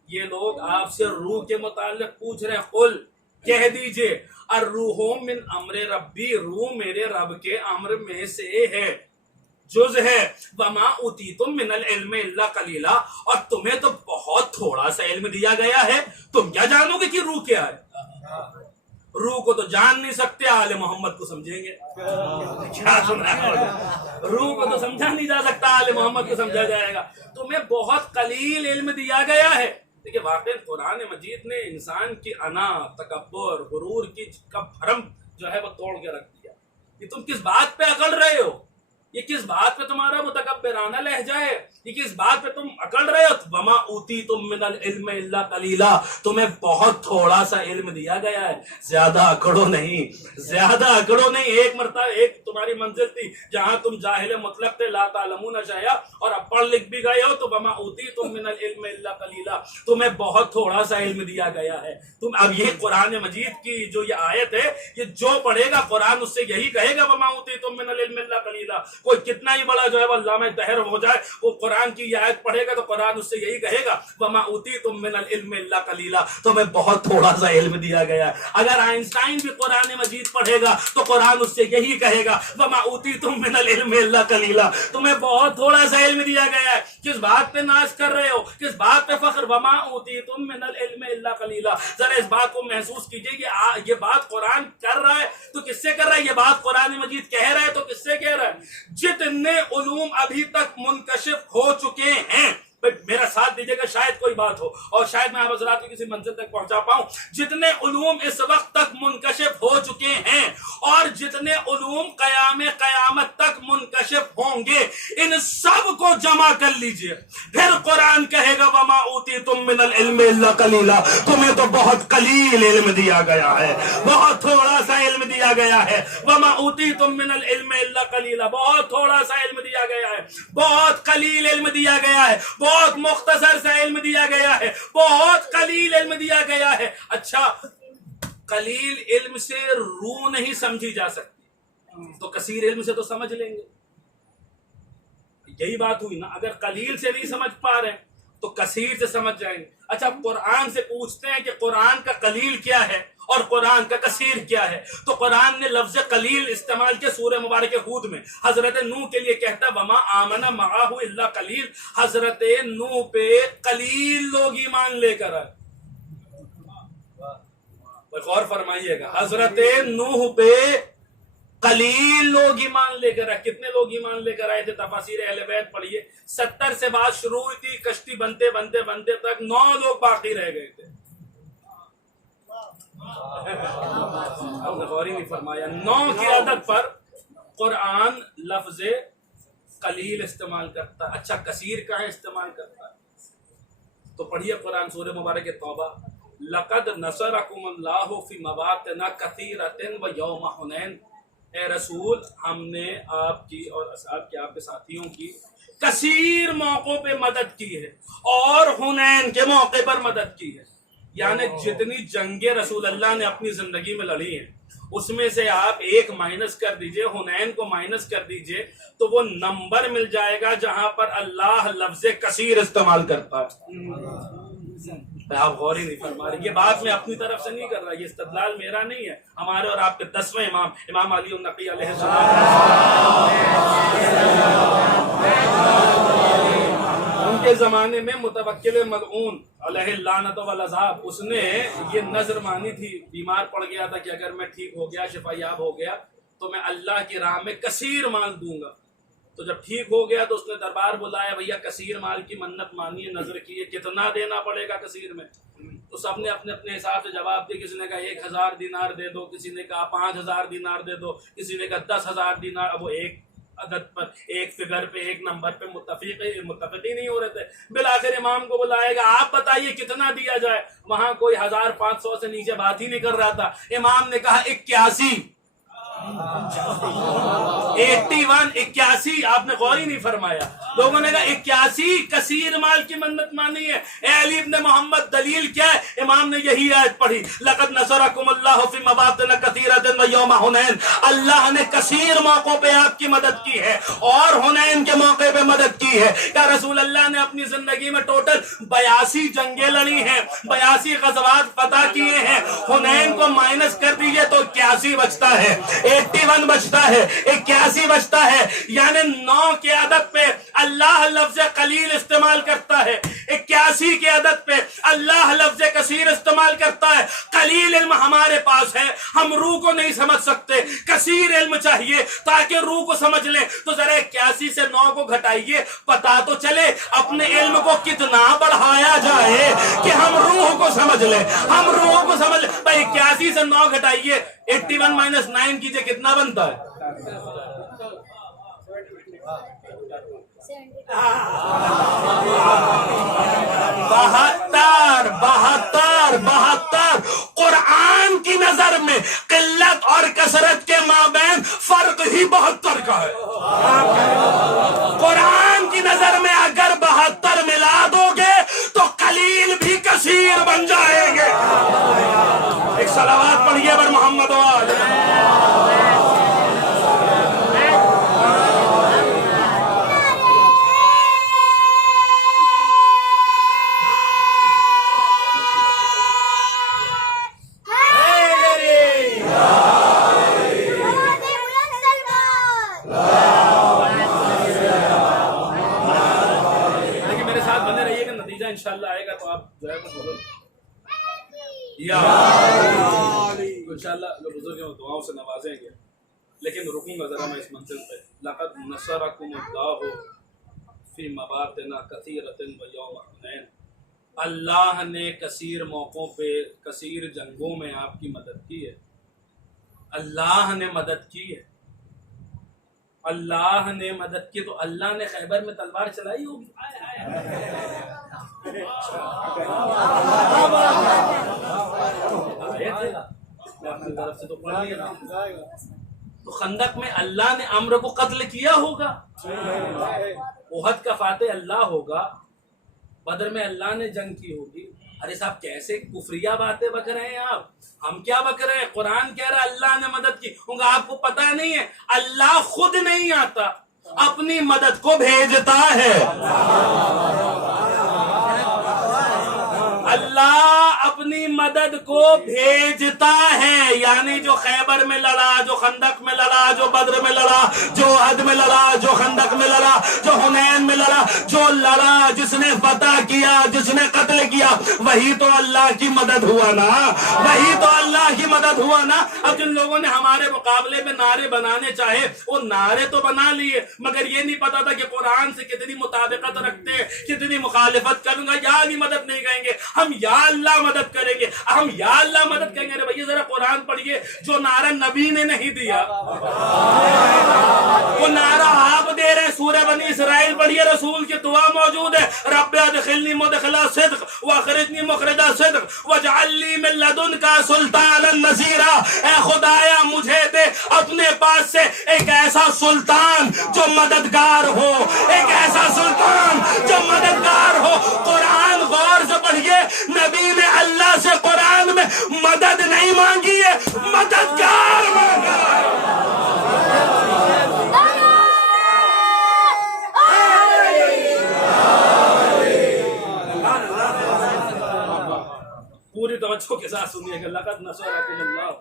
یہ لوگ آپ سے روح کے متعلق پوچھ رہے ہیں۔ قل، کہہ دیجئے، الروح من امر ربی، روح میرے رب کے امر میں سے ہے، جز ہے۔ وما اوتیتم من العلم الا قلیلا، اور تمہیں تو بہت تھوڑا سا علم دیا گیا ہے، تم کیا جانو گے کہ روح کیا ہے؟ روح کو تو جان نہیں سکتے، آل محمد کو سمجھیں گے؟ کیا سن رہے ہیں؟ روح کو تو سمجھا نہیں جا سکتا، آل محمد کو سمجھا جائے گا۔ تمہیں بہت قلیل علم دیا گیا ہے۔ دیکھیں واقعی قرآن مجید نے انسان کی انا، تکبر، غرور کی کا بھرم جو ہے وہ توڑ کے رکھ دیا۔ کہ تم کس بات پہ اکڑ رہے ہو؟ یہ کس بات پہ تمہارا متکبرانہ لہجہ ہے؟ یہ کس بات پہ تم اکڑ رہے ہو؟ وما اوتیتم من العلم الا قلیلا، تمہیں بہت تھوڑا سا علم دیا گیا ہے، زیادہ اکڑو نہیں، زیادہ اکڑو نہیں۔ ایک مرتبہ ایک تمہاری منزل تھی جہاں تم جاہل مطلق تھے، لا تعلمون شیئا، اور اب پڑھ لکھ بھی گئے ہو، تو وما اوتیتم من العلم الا قلیلا، تمہیں بہت تھوڑا سا علم دیا گیا ہے۔ تم اب یہ قرآن مجید کی جو یہ آیت ہے، یہ جو پڑھے گا قرآن اس سے یہی کہے گا، وما اوتیتم من العلم الا قلیلا۔ کوئی کتنا ہی بڑا جو ہے وہ علامہ طاہر ہو جائے، وہ قرآن کی یہ آیت پڑھے گا تو قرآن اس سے یہی کہے گا، وما اوتیتم من العلم الا قلیلا، تمہیں بہت تھوڑا سا علم دیا گیا ہے۔ اگر آئنسٹائن بھی قرآن مجید پڑھے گا تو قرآن اس سے یہی کہے گا، وما اوتیتم من العلم الا قلیلا، تمہیں بہت تھوڑا سا علم دیا گیا ہے۔ کس بات پہ ناز کر رہے ہو؟ کس بات پہ فخر؟ وما اوتیتم من العلم الا قلیلا۔ ذرا اس بات کو محسوس کیجئے کہ یہ بات قرآن کر رہا ہے تو کس سے کر رہا ہے؟ یہ بات قرآن مجید کہہ رہا ہے تو کس سے کہہ رہا ہے؟ جتنے علوم ابھی تک منکشف ہو چکے ہیں، میرا ساتھ دیجیے گا، شاید کوئی بات ہو اور شاید میں آپ حضرات کو کسی منزل تک پہنچا پاؤں۔ جتنے علوم اس وقت تک منکشف ہو چکے ہیں اور جتنے علوم قیامت تک منکشف ہوں گے، ان سب کو جمع کر لیجئے، پھر قرآن کہے گا وما اوتیتم من العلم الا قلیلا، تمہیں تو بہت قلیل علم دیا گیا ہے، بہت تھوڑا سا علم دیا گیا ہے۔ وما اوتیتم من العلم الا قلیلا، بہت تھوڑا سا علم دیا گیا ہے، بہت قلیل علم دیا گیا ہے، بہت مختصر سا علم دیا گیا ہے، بہت قلیل علم دیا گیا ہے۔ اچھا، قلیل علم سے روح نہیں سمجھی جا سکتی تو کثیر علم سے تو سمجھ لیں گے. یہی بات ہوئی نا. اگر قلیل سے نہیں سمجھ پا رہے تو کثیر سے سمجھ جائیں گے. اچھا قرآن سے پوچھتے ہیں کہ قرآن کا قلیل کیا ہے اور قرآن کا کثیر کیا ہے. تو قرآن نے لفظ قلیل استعمال کیا سورہ مبارک ہود میں. حضرت نوح کے لیے کہتا وما آمن معہ الا قلیل. حضرت نوح پہ قلیل لوگ ایمان لے کر آئے. غور فرمائیے گا, حضرت نوح پہ قلیل لوگ ایمان لے کر آئے. کتنے لوگ ایمان لے کر آئے تھے؟ تفاسیر اہل بیت پڑھیے. 70 سے بات شروع ہوئی تھی, کشتی بنتے بنتے بنتے تک 9 لوگ باقی رہ گئے تھے. آپ نے غور ہی نہیں فرمایا. 9 کی عدد پر قرآن لفظ قلیل استعمال کرتا. اچھا کثیر کہاں استعمال کرتا؟ تو پڑھیے قرآن سورہ مبارک توبہ. لقد نصرکم اللہ فی مواطن کثیرۃ ویوم حنین. اے رسول ہم نے آپ کی اور اصحاب کی, آپ کے ساتھیوں کی کثیر موقعوں پہ مدد کی ہے اور حنین کے موقع پر مدد کی ہے. یعنی جتنی جنگیں رسول اللہ نے اپنی زندگی میں لڑی ہیں اس میں سے آپ ایک مائنس کر دیجئے, حنین کو مائنس کر دیجئے تو وہ نمبر مل جائے گا جہاں پر اللہ لفظ کثیر استعمال کرتا ہے. آپ غور ہی نہیں فرما رہے. یہ بات میں اپنی طرف سے نہیں کر رہا, یہ استدلال میرا نہیں ہے, ہمارے اور آپ کے 10ویں امام امام علی النقی علیہ السلام. ان کے زمانے میں متوکل ملعون علیہ اللعنت والعذاب, اس نے یہ نظر مانی تھی, بیمار پڑ گیا تھا کہ اگر میں ٹھیک ہو گیا, شفا یاب ہو گیا تو میں اللہ کی راہ میں کثیر مال دوں گا. تو جب ٹھیک ہو گیا تو اس نے دربار بلایا, بھیا کثیر مال کی منت مانی ہے, نظر کی ہے, کتنا دینا پڑے گا کثیر میں؟ تو سب نے اپنے اپنے حساب سے جواب دیا. کسی نے کہا 1000 دینار دے دو, کسی نے کہا 5000 دینار دے دو, کسی نے کہا 10,000 دینار. اب وہ ایک عدد پر, ایک فگر پہ, ایک نمبر پہ متفق ہی نہیں ہو رہے تھے. بالآخر امام کو بلائے گا, آپ بتائیے کتنا دیا جائے. وہاں کوئی 1500 سے نیچے بات ہی نہیں کر رہا تھا. امام نے کہا 81. 81. آپ نے غور ہی نہیں فرمایا. لوگوں نے کہا 81 کثیر مال کی منت مانی ہے. اے علی ابن محمد دلیل کیا ہے؟ امام نے یہی آیت پڑھی, لقد نصرکم اللہ فی مواطن کثیرۃ ویوم حنین. اللہ نے کثیر موقعوں پہ آپ کی مدد کی ہے اور حنین کے موقع پہ مدد کی ہے. کیا رسول اللہ نے اپنی زندگی میں ٹوٹل 82 جنگیں لڑی ہیں, 82 غزوات فتح کیے ہیں. حنین کو مائنس کر دیجئے تو 81 بچتا ہے, 81 بچتا ہے, 81 بچتا ہے. یعنی 9 کے عدد پہ اللہ لفظ قلیل استعمال کرتا ہے, 81 کے عدد پہ اللہ لفظ کثیر استعمال کرتا ہے. قلیل علم ہمارے پاس ہے, ہم روح کو نہیں سمجھ سکتے. کثیر علم چاہیے تاکہ روح کو سمجھ لیں. تو ذرا 81 سے 9 کو گھٹائیے, پتا تو چلے اپنے علم کو کتنا بڑھایا جائے کہ ہم روح کو سمجھ لیں, ہم روح کو سمجھ. بھائی 81 سے 9 گھٹائیے, 81 - 9 کیجئے, کتنا بنتا ہے؟ 72. قرآن کی نظر میں قلت اور کثرت کے مابین فرق ہی 72 کا ہے. قرآن کی نظر میں اگر 72 ملا دو گے تو قلیل بھی کثیر بن جائیں گے. ایک صلوات پڑھیے بر محمد و آل. انشاءاللہ آئے گا تو آپ جو ہے بولو یا انشاءاللہ بزرگوں دعاؤں سے نوازیں گے. لیکن رکوں گا ذرا میں اس منزل پہ. لقد نصرکم اللہ فی مواطن کثیرۃ ویوم حنین. اللہ نے کثیر موقعوں پہ, کثیر جنگوں میں آپ کی مدد کی ہے. اللہ نے مدد کی ہے, اللہ نے مدد کی. تو اللہ نے خیبر میں تلوار چلائی ہوگی. تو خندق میں اللہ نے عمرو کو قتل کیا ہوگا, احد کا فاتح اللہ ہوگا, بدر میں اللہ نے جنگ کی ہوگی, ارے صاحب کیسے کفریہ باتیں بک رہے ہیں آپ؟ ہم کیا بک رہے ہیں؟ قرآن کہہ رہا ہے اللہ نے مدد کی. آپ کو پتہ نہیں ہے اللہ خود نہیں آتا، اپنی مدد کو بھیجتا ہے. اللہ اپنی مدد کو بھیجتا ہے. یعنی جو خیبر میں لڑا، جو خندق میں لڑا، جو بدر میں لڑا، جو عہد میں لڑا، جو خندق میں لڑا، جو حنین میں لڑا، جو لڑا، جس نے فتح کیا، جس نے قتل کیا، وہی تو اللہ کی مدد ہوا نا، وہی تو اللہ کی مدد ہوا نا. اب جن لوگوں نے ہمارے مقابلے میں نعرے بنانے چاہے وہ نعرے تو بنا لیے، مگر یہ نہیں پتا تھا کہ قرآن سے کتنی مطابقت رکھتے، کتنی مخالفت کروں گا یا نہیں مدد نہیں کہیں گے، ہم یا اللہ مدد کریں گے، ہم یا اللہ مدد کہیں گے. ارے بھائی ذرا قرآن پڑھیے، جو نعرہ نبی نے نہیں دیا وہ نعرہ آپ دے رہے ہیں. سورہ بنی اسرائیل پڑھیے، رسول کی دعا موجود ہے، رب ادخلنی مدخل صدق واخرجنی مخرج صدق واجعل لی من لدنک سلطانا نصیرا. اے خدایا مجھے دے اپنے پاس سے ایک ایسا سلطان جو مددگار ہو، ایک ایسا سلطان جو مددگار ہو. قرآن غور سے پڑھیے، نبی نے اللہ سے قرآن میں مدد نہیں مانگی ہے، مددگار مانگا. پوری توجہ کے ساتھ سنیے گا. لقد نصرکم اللہ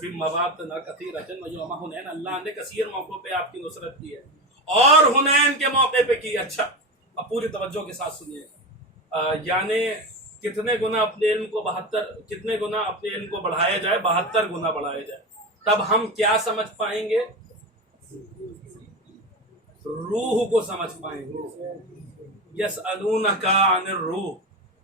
فی مواطن کثیرۃ ویوم حنین. اللہ نے کثیر موقعوں پہ آپ کی نصرت کی ہے اور حنین کے موقع پہ کی. اچھا اب پوری توجہ کے ساتھ سنیے گا. یعنی کتنے گنا اپنے علم کو کتنے گنا اپنے علم کو بڑھایا جائے؟ 72 گنا بڑھایا جائے. تب ہم کیا سمجھ پائیں گے؟ روح کو سمجھ پائیں گے. یسألونک عن الروح،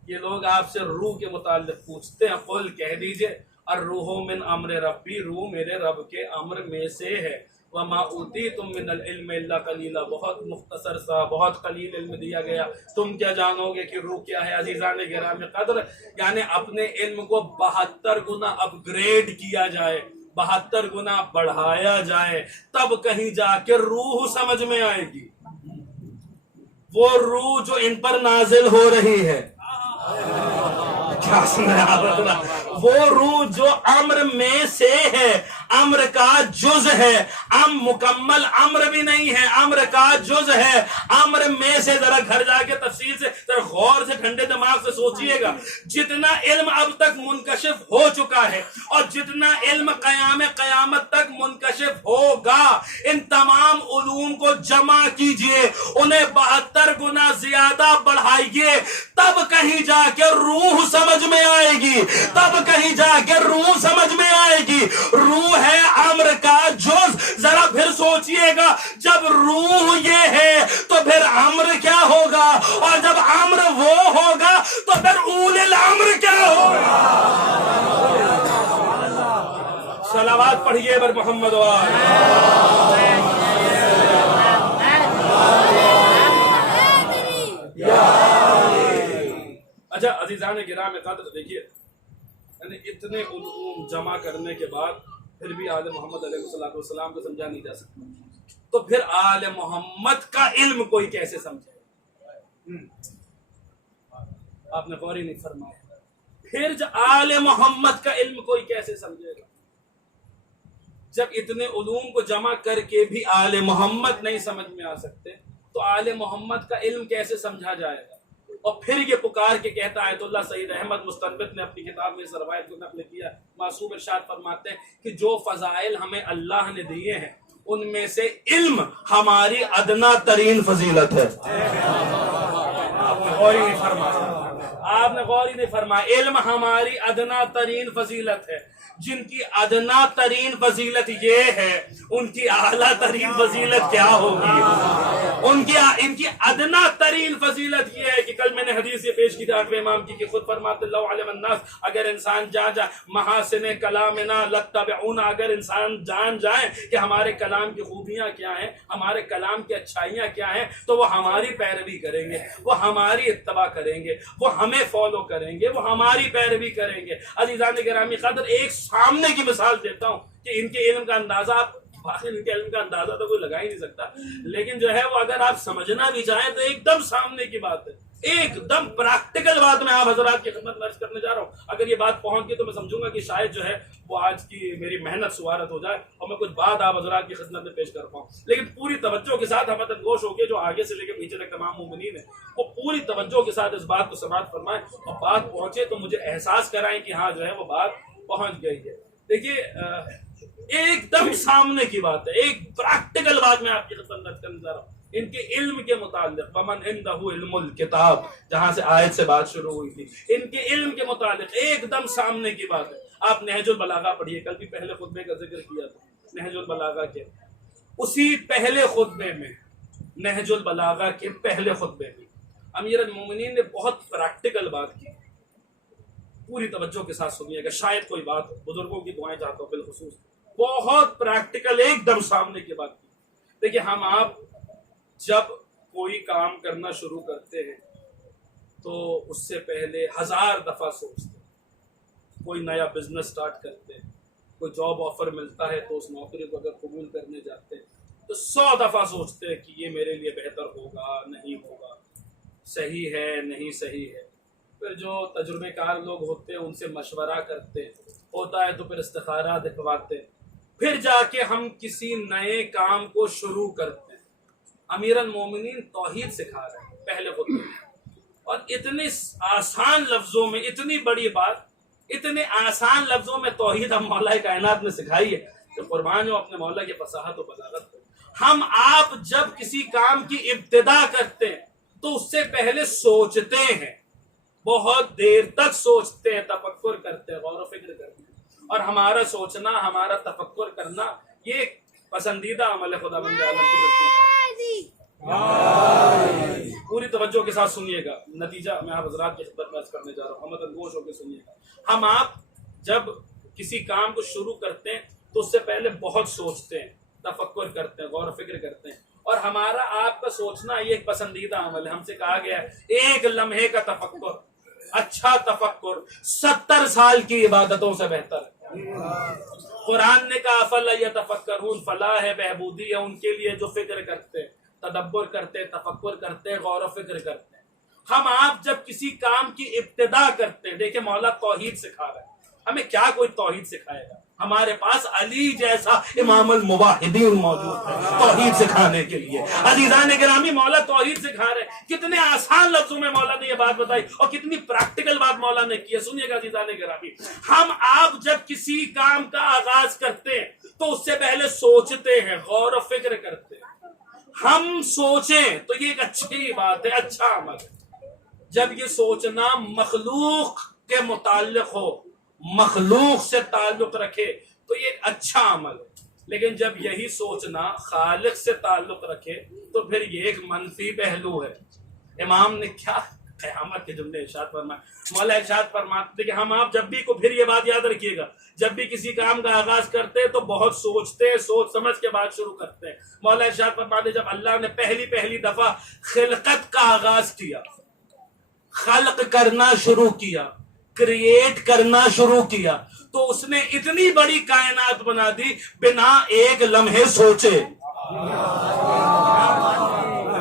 یہ لوگ آپ سے روح کے متعلق پوچھتے ہیں. قل کہہ دیجئے الروح من امر ربی، روح میرے رب کے امر میں سے ہے. وما اوتیتم من العلم الا قلیلا، بہت مختصر سا، بہت قلیل علم دیا گیا، تم کیا جانو گے کہ روح کیا ہے. عزیزان گرامی قدر، یعنی اپنے علم کو 72 گنا اپ گریڈ کیا جائے، 72 گنا بڑھایا جائے، تب کہیں جا کے روح سمجھ میں آئے گی. وہ روح جو ان پر نازل ہو رہی ہے، کیا سن رہا، وہ روح جو امر میں سے ہے، امر کا جز ہے، مکمل امر بھی نہیں ہے، امر کا جز ہے، امر میں سے. ذرا گھر جا کے تفصیل سے ذرا غور سے ٹھنڈے دماغ سے سوچئے گا. جتنا علم اب تک منکشف ہو چکا ہے اور جتنا علم قیامت تک منکشف ہوگا، ان تمام علوم کو جمع کیجئے، انہیں 72 گنا زیادہ بڑھائیے، تب کہیں جا کے روح سمجھ میں آئے گی، تب کہیں جا کے روح سمجھ میں آئے گی. روح ہے امر کا جز. ذرا پھر سوچئے گا، جب روح یہ ہے تو پھر امر کیا ہوگا، اور جب امر وہ ہوگا تو پھر اول الامر کیا ہوگا. صلوات پڑھیے بر محمد و اچھا عزیزان گرام قدر، دیکھیے یعنی اتنے علوم جمع کرنے کے بعد پھر بھی آل محمد علیہ السلام کو سمجھا نہیں جا سکتا، تو پھر آل محمد کا علم کوئی کیسے سمجھے؟ آپ نے غور ہی نہیں فرمایا. پھر آل محمد کا علم کوئی کیسے سمجھے گا؟ جب اتنے علوم کو جمع کر کے بھی آل محمد نہیں سمجھ میں آ سکتے تو آل محمد کا علم کیسے سمجھا جائے گا؟ اور پھر یہ پکار کے کہتا آیت اللہ سعید احمد مستنبط نے اپنی کتاب میں اس روایت کو نقل کیا. معصوم ارشاد فرماتے ہیں کہ جو فضائل ہمیں اللہ نے دیے ہیں ان میں سے علم ہماری ادنا ترین فضیلت ہے. آپ نے غور ہی نہیں فرمایا، آپ نے غور ہی نہیں فرمایا. علم ہماری ادنا ترین فضیلت ہے. جن کی ادنا ترین فضیلت یہ ہے، ان کی اعلیٰ ترین فضیلت کیا ہوگی؟ ان کی ادنا ترین فضیلت یہ ہے کہ کل میں نے حدیث یہ پیش کی تھی 8ویں امام کی کہ خود فرماتے اللہ علیہ الناس، اگر انسان محاسن کلامنا لتبعونا، اگر انسان جان جائیں کہ ہمارے کلام کی خوبیاں کیا ہیں، ہمارے کلام کی اچھائیاں کیا ہیں، تو وہ ہماری پیروی کریں گے، وہ ہماری اتباع کریں گے، وہ ہمیں فالو کریں گے، وہ ہماری پیروی کریں گے. عزیزان گرامی قدر، ایک سامنے کی مثال دیتا ہوں کہ ان کے علم کا اندازہ ان کے علم کا اندازہ تو کوئی لگا ہی نہیں سکتا، لیکن جو ہے وہ اگر آپ سمجھنا بھی چاہیں تو ایک دم سامنے کی بات ہے. ایک دم پریکٹیکل بات میں آپ حضرات کی خدمت میں عرض کرنے جا رہا ہوں. اگر یہ بات پہنچ گئی تو میں سمجھوں گا کہ شاید جو ہے وہ آج کی میری محنت سوارت ہو جائے اور میں کچھ بات آپ حضرات کی خدمت میں پیش کر پاؤں. لیکن پوری توجہ کے ساتھ ہم گوش ہو کے جو آگے سے لے کے پیچھے تک تمام مومنین ہیں وہ پوری توجہ کے ساتھ اس بات کو سماعت فرمائیں اور بات پہنچے تو مجھے احساس کرائیں کہ ہاں جو ہے وہ بات پہنچ گئی ہے. دیکھیے ایک دم سامنے کی بات ہے, ایک پریکٹیکل بات میں آپ کی خدمت میں کرنے جا رہا ہوں. ان کے علم کے متعلق ومن عنده علم الکتاب, جہاں سے آیت سے بات شروع ہوئی تھی, ان کے علم کے متعلق ایک دم سامنے کی بات ہے. آپ نہج البلاغہ پڑھیے, کل بھی پہلے خطبے کا ذکر کیا تھا نہج البلاغہ کے. اسی پہلے خطبے میں, نہج البلاغہ کے پہلے خطبے میں امیر المومنین نے بہت پریکٹیکل بات کی. پوری توجہ کے ساتھ سنیے گا, شاید کوئی بات بزرگوں کی دعائیں چاہتا ہوں بالخصوص. بہت پریکٹیکل ایک دم سامنے کی بات کی. دیکھیے ہم آپ جب کوئی کام کرنا شروع کرتے ہیں تو اس سے پہلے 1000 دفعہ سوچتے ہیں. کوئی نیا بزنس سٹارٹ کرتے ہیں, کوئی جاب آفر ملتا ہے تو اس نوکری کو اگر قبول کرنے جاتے ہیں تو 100 دفعہ سوچتے ہیں کہ یہ میرے لیے بہتر ہوگا نہیں ہوگا, صحیح ہے نہیں صحیح ہے. پھر جو تجربے کار لوگ ہوتے ہیں ان سے مشورہ کرتے ہیں, ہوتا ہے تو پھر استخارہ دکھواتے ہیں, پھر جا کے ہم کسی نئے کام کو شروع کرتے ہیں. امیر المومنین توحید سکھا رہے ہیں پہلے خطبے میں, اور اتنے آسان لفظوں میں, اتنی بڑی بات, اتنے آسان لفظوں میں توحید ہم مولا کائنات نے سکھائی ہے کہ قربان ہو اپنے مولا کی فصاحت و بلاغت کو. ہم آپ جب کسی کام کی ابتدا کرتے ہیں تو اس سے پہلے سوچتے ہیں, بہت دیر تک سوچتے ہیں, تفکر کرتے ہیں, غور و فکر کرتے ہیں. اور ہمارا سوچنا, ہمارا تفکر کرنا یہ پسندیدہ عمل ہے خدا بند عالم کی طرف سے. پوری توجہ کے ساتھ سنیے گا, نتیجہ میں آپ حضرات کی خدمت میں عرض کرنے جا رہا ہوں. ہم گوش ہو کے سنیے گا. ہم آپ جب کسی کام کو شروع کرتے ہیں تو اس سے پہلے بہت سوچتے ہیں, تفکر کرتے ہیں, غور و فکر کرتے ہیں. اور ہمارا آپ کا سوچنا یہ ایک پسندیدہ عمل ہے. ہم سے کہا گیا ہے ایک لمحے کا تفکر, اچھا تفکر 70 سال کی عبادتوں سے بہتر ہے. قرآن نے کہا افلا یتفکرون, فلاح ہے, بہبودی ہے ان کے لیے جو فکر کرتے, تدبر کرتے, تفکر کرتے, غور و فکر کرتے. ہم آپ جب کسی کام کی ابتدا کرتے, دیکھیں مولا توحید سکھا رہا ہے. ہمیں کیا کوئی توحید سکھائے گا؟ ہمارے پاس علی جیسا امام الموحدین موجود ہے توحید سکھانے کے لیے. عزیزان گرامی, مولا توحید سکھا رہے ہیں. کتنے آسان لفظوں میں مولا نے یہ بات بتائی اور کتنی پریکٹیکل بات مولا نے کی ہے. سنیے گا عزیزان گرامی, ہم آپ جب کسی کام کا آغاز کرتے ہیں تو اس سے پہلے سوچتے ہیں, غور و فکر کرتے ہیں. ہم سوچیں تو یہ ایک اچھی بات ہے, اچھا عمل ہے. جب یہ سوچنا مخلوق کے متعلق ہو, مخلوق سے تعلق رکھے تو یہ ایک اچھا عمل ہے. لیکن جب یہی سوچنا خالق سے تعلق رکھے تو پھر یہ ایک منفی پہلو ہے. امام نے کیا قیامت کے جملے ارشاد فرمائے, مولا ارشاد فرماتے کہ ہم آپ جب بھی کو, پھر یہ بات یاد رکھیے گا, جب بھی کسی کام کا آغاز کرتے تو بہت سوچتے, سوچ سمجھ کے بعد شروع کرتے ہیں. مولا ارشاد فرماتے جب اللہ نے پہلی دفعہ خلقت کا آغاز کیا, خلق کرنا شروع کیا, کریٹ کرنا شروع کیا, تو اس نے اتنی بڑی کائنات بنا دی بنا ایک لمحے سوچے.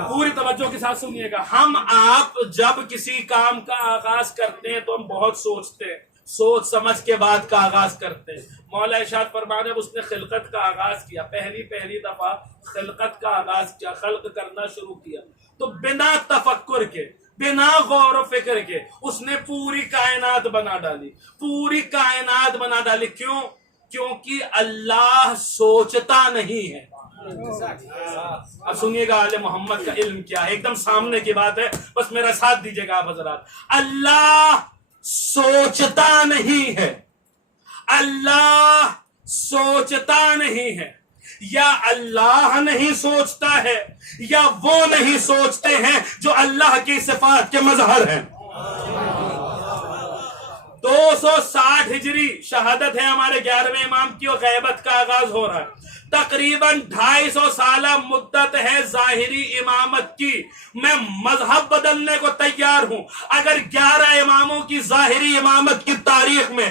پوری توجہ کے ساتھ سنیے گا. ہم آپ جب کسی کام کا آغاز کرتے ہیں تو ہم بہت سوچتے ہیں, سوچ سمجھ کے بعد کا آغاز کرتے ہیں. مولا ارشاد فرمانے جب اس نے خلقت کا آغاز کیا, پہلی دفعہ خلقت کا آغاز کیا, خلق کرنا شروع کیا, تو بنا تفکر کے, بنا غور و فکر کے اس نے پوری کائنات بنا ڈالی, پوری کائنات بنا ڈالی. کیوں؟ کیونکہ اللہ سوچتا نہیں ہے. اب سنیے گا آل محمد کا علم کیا ہے, ایک دم سامنے کی بات ہے, بس میرا ساتھ دیجیے گا آپ حضرات. اللہ سوچتا نہیں ہے, اللہ سوچتا نہیں ہے, یا اللہ نہیں سوچتا ہے یا وہ نہیں سوچتے ہیں جو اللہ کی صفات کے مظہر ہیں. 260 ہجری شہادت ہے ہمارے 11ویں امام کی اور غیبت کا آغاز ہو رہا ہے. تقریباً 250 سالہ مدت ہے ظاہری امامت کی. میں مذہب بدلنے کو تیار ہوں اگر 11 اماموں کی ظاہری امامت کی تاریخ میں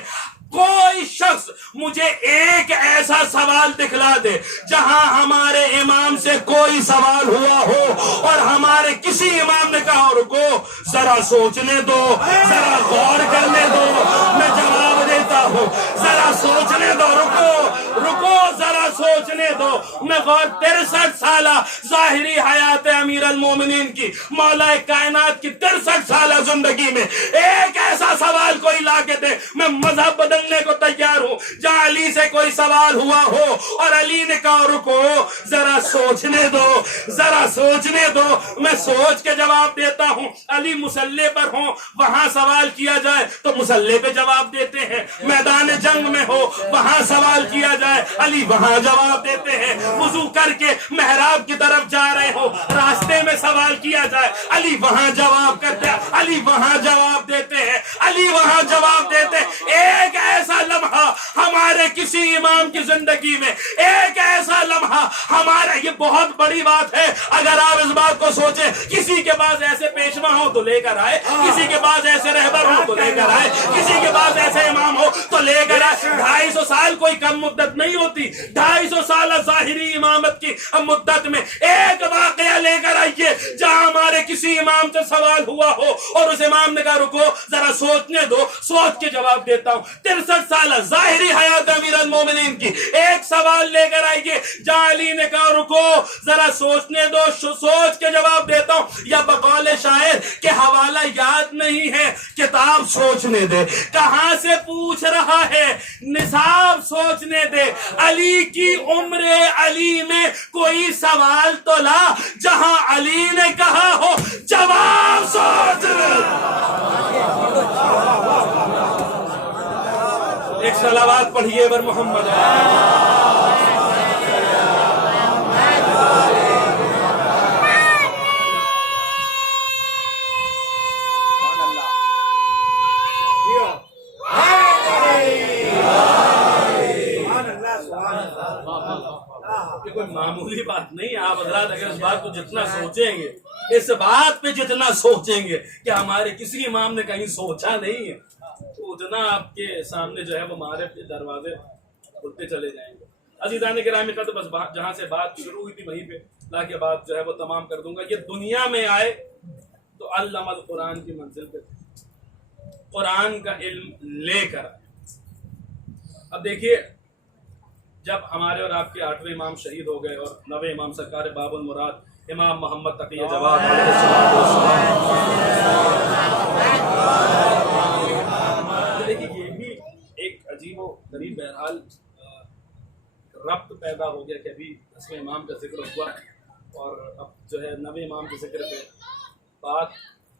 کوئی شخص مجھے ایک ایسا سوال دکھلا دے جہاں ہمارے امام سے کوئی سوال ہوا ہو اور ہمارے کسی امام نے کہا رکو ذرا سوچنے دو، ذرا غور کرنے دو، میں جواب دیتا ہوں ذرا سوچنے دو، رکو ذرا سوچنے دو، میں غور 63 سالہ ظاہری حیات امیر المومنین کی، مولا کائنات کی 63 سالہ زندگی میں ایک ایسا سوال کوئی لا کے دے، میں مذہب بدلنے کو تیار ہوں جہاں علی سے کوئی سوال ہوا ہو اور علی نے کہا رکو ذرا سوچنے دو، ذرا سوچنے دو، میں سوچ کے جواب دیتا ہوں۔ علی مسلح پر ہوں، وہاں سوال کیا جائے تو مسلح پہ جواب دیتے ہیں، میدان جنگ میں ہو وہاں سوال کیا جائے علی وہاں جواب دیتے ہیں، وضو کر کے محراب کی طرف جا رہے ہو راستے میں سوال کیا جائے علی وہاں جواب کرتے ہیں، علی وہاں جواب دیتے ہیں، علی وہاں جواب دیتے ہیں۔ ایک ایسا لمحہ ہمارے کسی امام کی زندگی میں، ایک ایسا لمحہ ہمارا، یہ بہت بڑی بات ہے اگر آپ اس بات کو سوچیں، کسی کے پاس ایسے پیشوا ہو تو لے کر آئے، کسی کے پاس ایسے رہبر ہو تو لے کر آئے، کسی کے پاس ایسے امام ہو تو لے کر آئے۔ 250 سال کوئی کم مدت نہیں ہوتی، 250 سال ظاہری امامت کی مدت میں ایک واقعہ لے کر آئیے جہاں ہمارے کسی امام سے سوال ہوا ہو اور اس امام نے کہا رکو ذرا سوچنے دو، سوچ کے جواب دیتا ہوں۔ 63 سال ظاہری حیات امیر المومنین کی ایک سوال لے کر آئیے جہاں علی نے کہا رکو ذرا سوچنے دو، سوچ کے جواب دیتا ہوں، یا بقول شاعر کہ حوالہ یاد نہیں ہے کتاب سوچنے دے، کہاں سے پوچھ رہا ہے نصاب سوچنے دے، علی کی عمر علی میں کوئی سوال تو لا جہاں علی نے کہا ہو جواب سوچ لے۔ ایک صلوات پڑھیے بر محمد۔ کوئی معمولی بات نہیں، آپ حضرات اگر اس بات کو جتنا سوچیں گے، اس بات پہ جتنا سوچیں گے کہ ہمارے کسی امام نے کہیں سوچا نہیں ہے، تو اتنا آپ کے سامنے جو ہے وہ معارف کے دروازے کھلتے چلے جائیں گے۔ عزیزان گرامی قدر، بس جہاں سے بات شروع ہوئی تھی وہیں پہ لا کے بات جو ہے وہ تمام کر دوں گا۔ یہ دنیا میں آئے تو علم القرآن کی منزل پہ قرآن کا علم لے کر آئے۔ اب دیکھیے، جب ہمارے اور آپ کے 8ویں امام شہید ہو گئے اور 9ویں امام سرکار باب المراد امام محمد تقی جواد دیکھیے، یہ بھی ایک عجیب و غریب بہرحال ربط پیدا ہو گیا کہ ابھی 10ویں امام کا ذکر ہوا اور اب جو ہے 9ویں امام کے ذکر پہ بات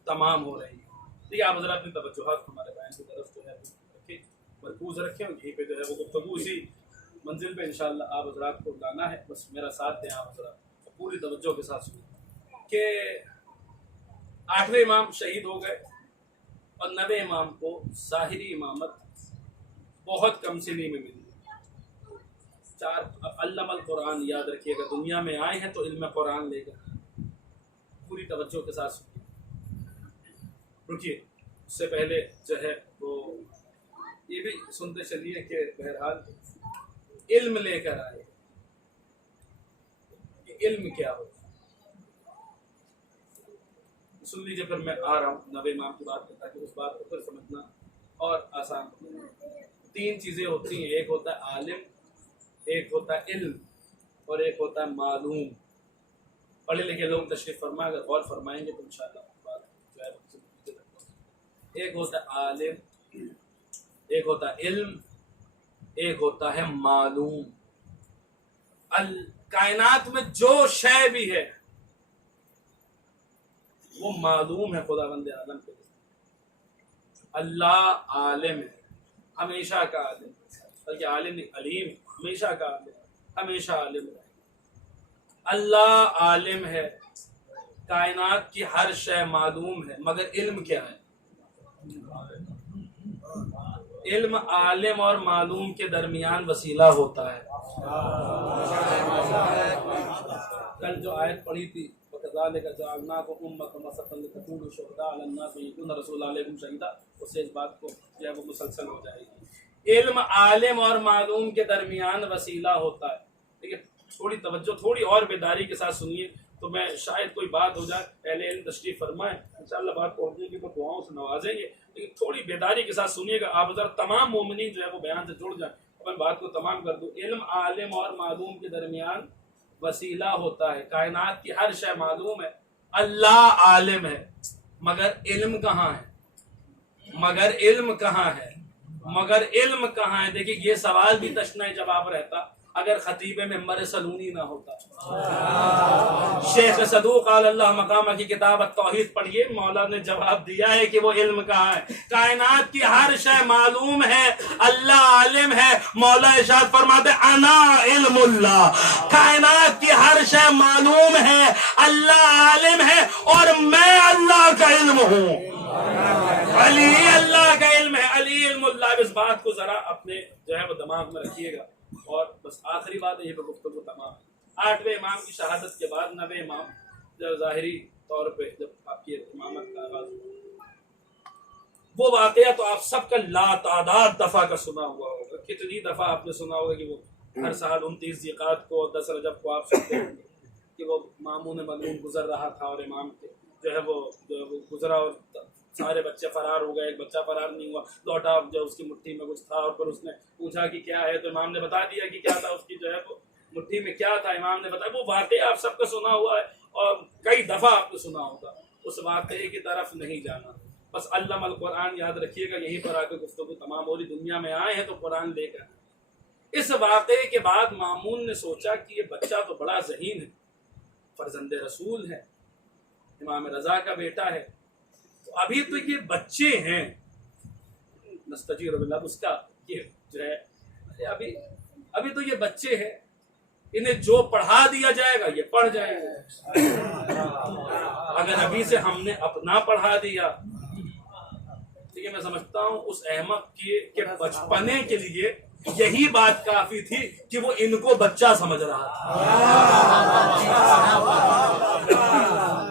تمام ہو رہی ہے۔ دیکھیے، آپ حضرات اپنی توجہات ہمارے بیان کی طرف جو ہے رکھیں، مرکوز رکھیں، یہیں پہ جو ہے وہ گفتگو اسی منزل پہ انشاءاللہ آپ حضرات کو لانا ہے۔ بس میرا ساتھ دیں آپ حضرات، پوری توجہ کے ساتھ سنیں کہ 8ویں امام شہید ہو گئے اور 9ویں امام کو ظاہری امامت بہت کم سنی میں ملی۔ 4 علم القرآن یاد رکھیے گا، دنیا میں آئے ہیں تو علم قرآن لے کر پوری توجہ کے ساتھ سنیے۔ رکیے، اس سے پہلے جو ہے وہ یہ بھی سنتے چلیے کہ بہرحال علم لے کر آئے کہ علم کیا ہوتا ہے۔ سن لیجیے، پھر میں آ رہا ہوں 9ویں امام کی بات کرتا کہ اس بات کو پھر سمجھنا اور آسان ہوتا ہے۔ 3 چیزیں ہوتی ہیں، ایک ہوتا ہے عالم، ایک ہوتا ہے علم اور ایک ہوتا ہے معلوم۔ پڑھے لکھے لوگ تشریف فرما اگر غور فرمائیں گے تو انشاءاللہ بات جو ہے ایک ہوتا ہے عالم، ایک ہوتا ہے علم، ایک ہوتا ہے معلوم۔ کائنات میں جو شے بھی ہے وہ معلوم ہے خداوند عالم کے۔ اللہ عالم ہے، ہمیشہ کا عالم، بلکہ عالم نہیں، علیم، ہمیشہ کا عالم، ہمیشہ عالم ہے۔ اللہ عالم ہے، کائنات کی ہر شے معلوم ہے، مگر علم کیا ہے؟ علم عالم اور معلوم کے درمیان وسیلہ ہوتا ہے۔ کل جو آیت پڑھی تھی وَكَذَلِكَ جَعَلْنَاكُمْ أُمَّةً وَسَطًا لِتَكُونُوا شُهَدَاءَ عَلَى النَّاسِ وَيَكُونَ الرَّسُولُ عَلَيْكُمْ شَهِيدًا، اس سے اس بات کو جو ہے وہ مسلسل ہو جائے گی۔ علم عالم اور معلوم کے درمیان وسیلہ ہوتا ہے. دیکھیے تھوڑی توجہ، تھوڑی اور بیداری کے ساتھ سنیے تو میں شاید کوئی بات ہو جائے. اہل علم تشریف فرمائیں، انشاءاللہ بات پہنچنے کی تو دعاؤں سے نوازیں گے، لیکن تھوڑی بیداری کے ساتھ سنیے گا. آپ ذرا تمام مومنین جو ہے وہ بیان سے جڑ جائیں. میں بات کو تمام کر دوں. علم عالم اور معلوم کے درمیان وسیلہ ہوتا ہے. کائنات کی ہر شے معلوم ہے، اللہ عالم ہے، مگر علم کہاں ہے؟ مگر علم کہاں ہے؟ مگر علم کہاں ہے؟ دیکھیے یہ سوال بھی تشنہ جواب رہتا اگر خطیب ممبر سلونی نہ ہوتا. شیخ صدوق علی اللہ مقامہ کی کتاب التوحید پڑھیے، مولا نے جواب دیا ہے کہ وہ علم کہاں ہے. کائنات کی ہر شے معلوم ہے، اللہ عالم ہے. مولا ارشاد فرماتے انا علم اللہ. کائنات کی ہر شے معلوم ہے، اللہ عالم ہے، اور میں اللہ کا علم ہوں. علی اللہ کا علم ہے، علی علم اللہ. اس بات کو ذرا اپنے جو ہے وہ دماغ میں رکھیے گا. اور بس آخری بات یہ گفتگو تمام. 8ویں امام کی شہادت کے بعد 9ویں امام جب ظاہری طور پہ جب آپ کی امامت کا آغاز ہوا، وہ واقعہ تو آپ سب کا لاتعداد دفعہ کا سنا ہوا ہوگا. کتنی دفعہ آپ نے سنا ہوگا کہ وہ ہر سال 29 ذیقعت کو 10 رجب کو آپ سنتے ہوں گے کہ وہ مامون مظلوم گزر رہا تھا اور امام کے جو ہے وہ گزرا اور سارے بچے فرار ہو گئے. ایک بچہ فرار نہیں ہوا، لوٹا جو اس کی مٹھی میں کچھ تھا اور پھر اس نے پوچھا کہ کیا ہے، تو امام نے بتا دیا کہ کیا تھا، اس کی جو ہے وہ مٹھی میں کیا تھا، امام نے بتایا. وہ واقعہ آپ سب کا سنا ہوا ہے اور کئی دفعہ آپ نے سنا ہوگا. اس واقعے کی طرف نہیں جانا، بس علم القرآن یاد رکھیے گا. یہیں پر آ کے گفتگو تمام ہو رہی. دنیا میں آئے ہیں تو قرآن لے کر. اس واقعے کے بعد مامون نے سوچا کہ یہ بچہ تو بڑا ذہین ہے، فرزند رسول ہے، امام رضا کا بیٹا ہے، تو ابھی تو یہ بچے ہیں، نستجیر باللہ اس کا یہ جو ہے ابھی تو یہ بچے ہیں، انہیں جو پڑھا دیا جائے گا یہ پڑھ جائیں گے. اگر ابھی سے ہم نے اپنا پڑھا دیا تو یہ میں سمجھتا ہوں اس احمق کے بچپنے کے لیے یہی بات کافی تھی کہ وہ ان کو بچہ سمجھ رہا تھا.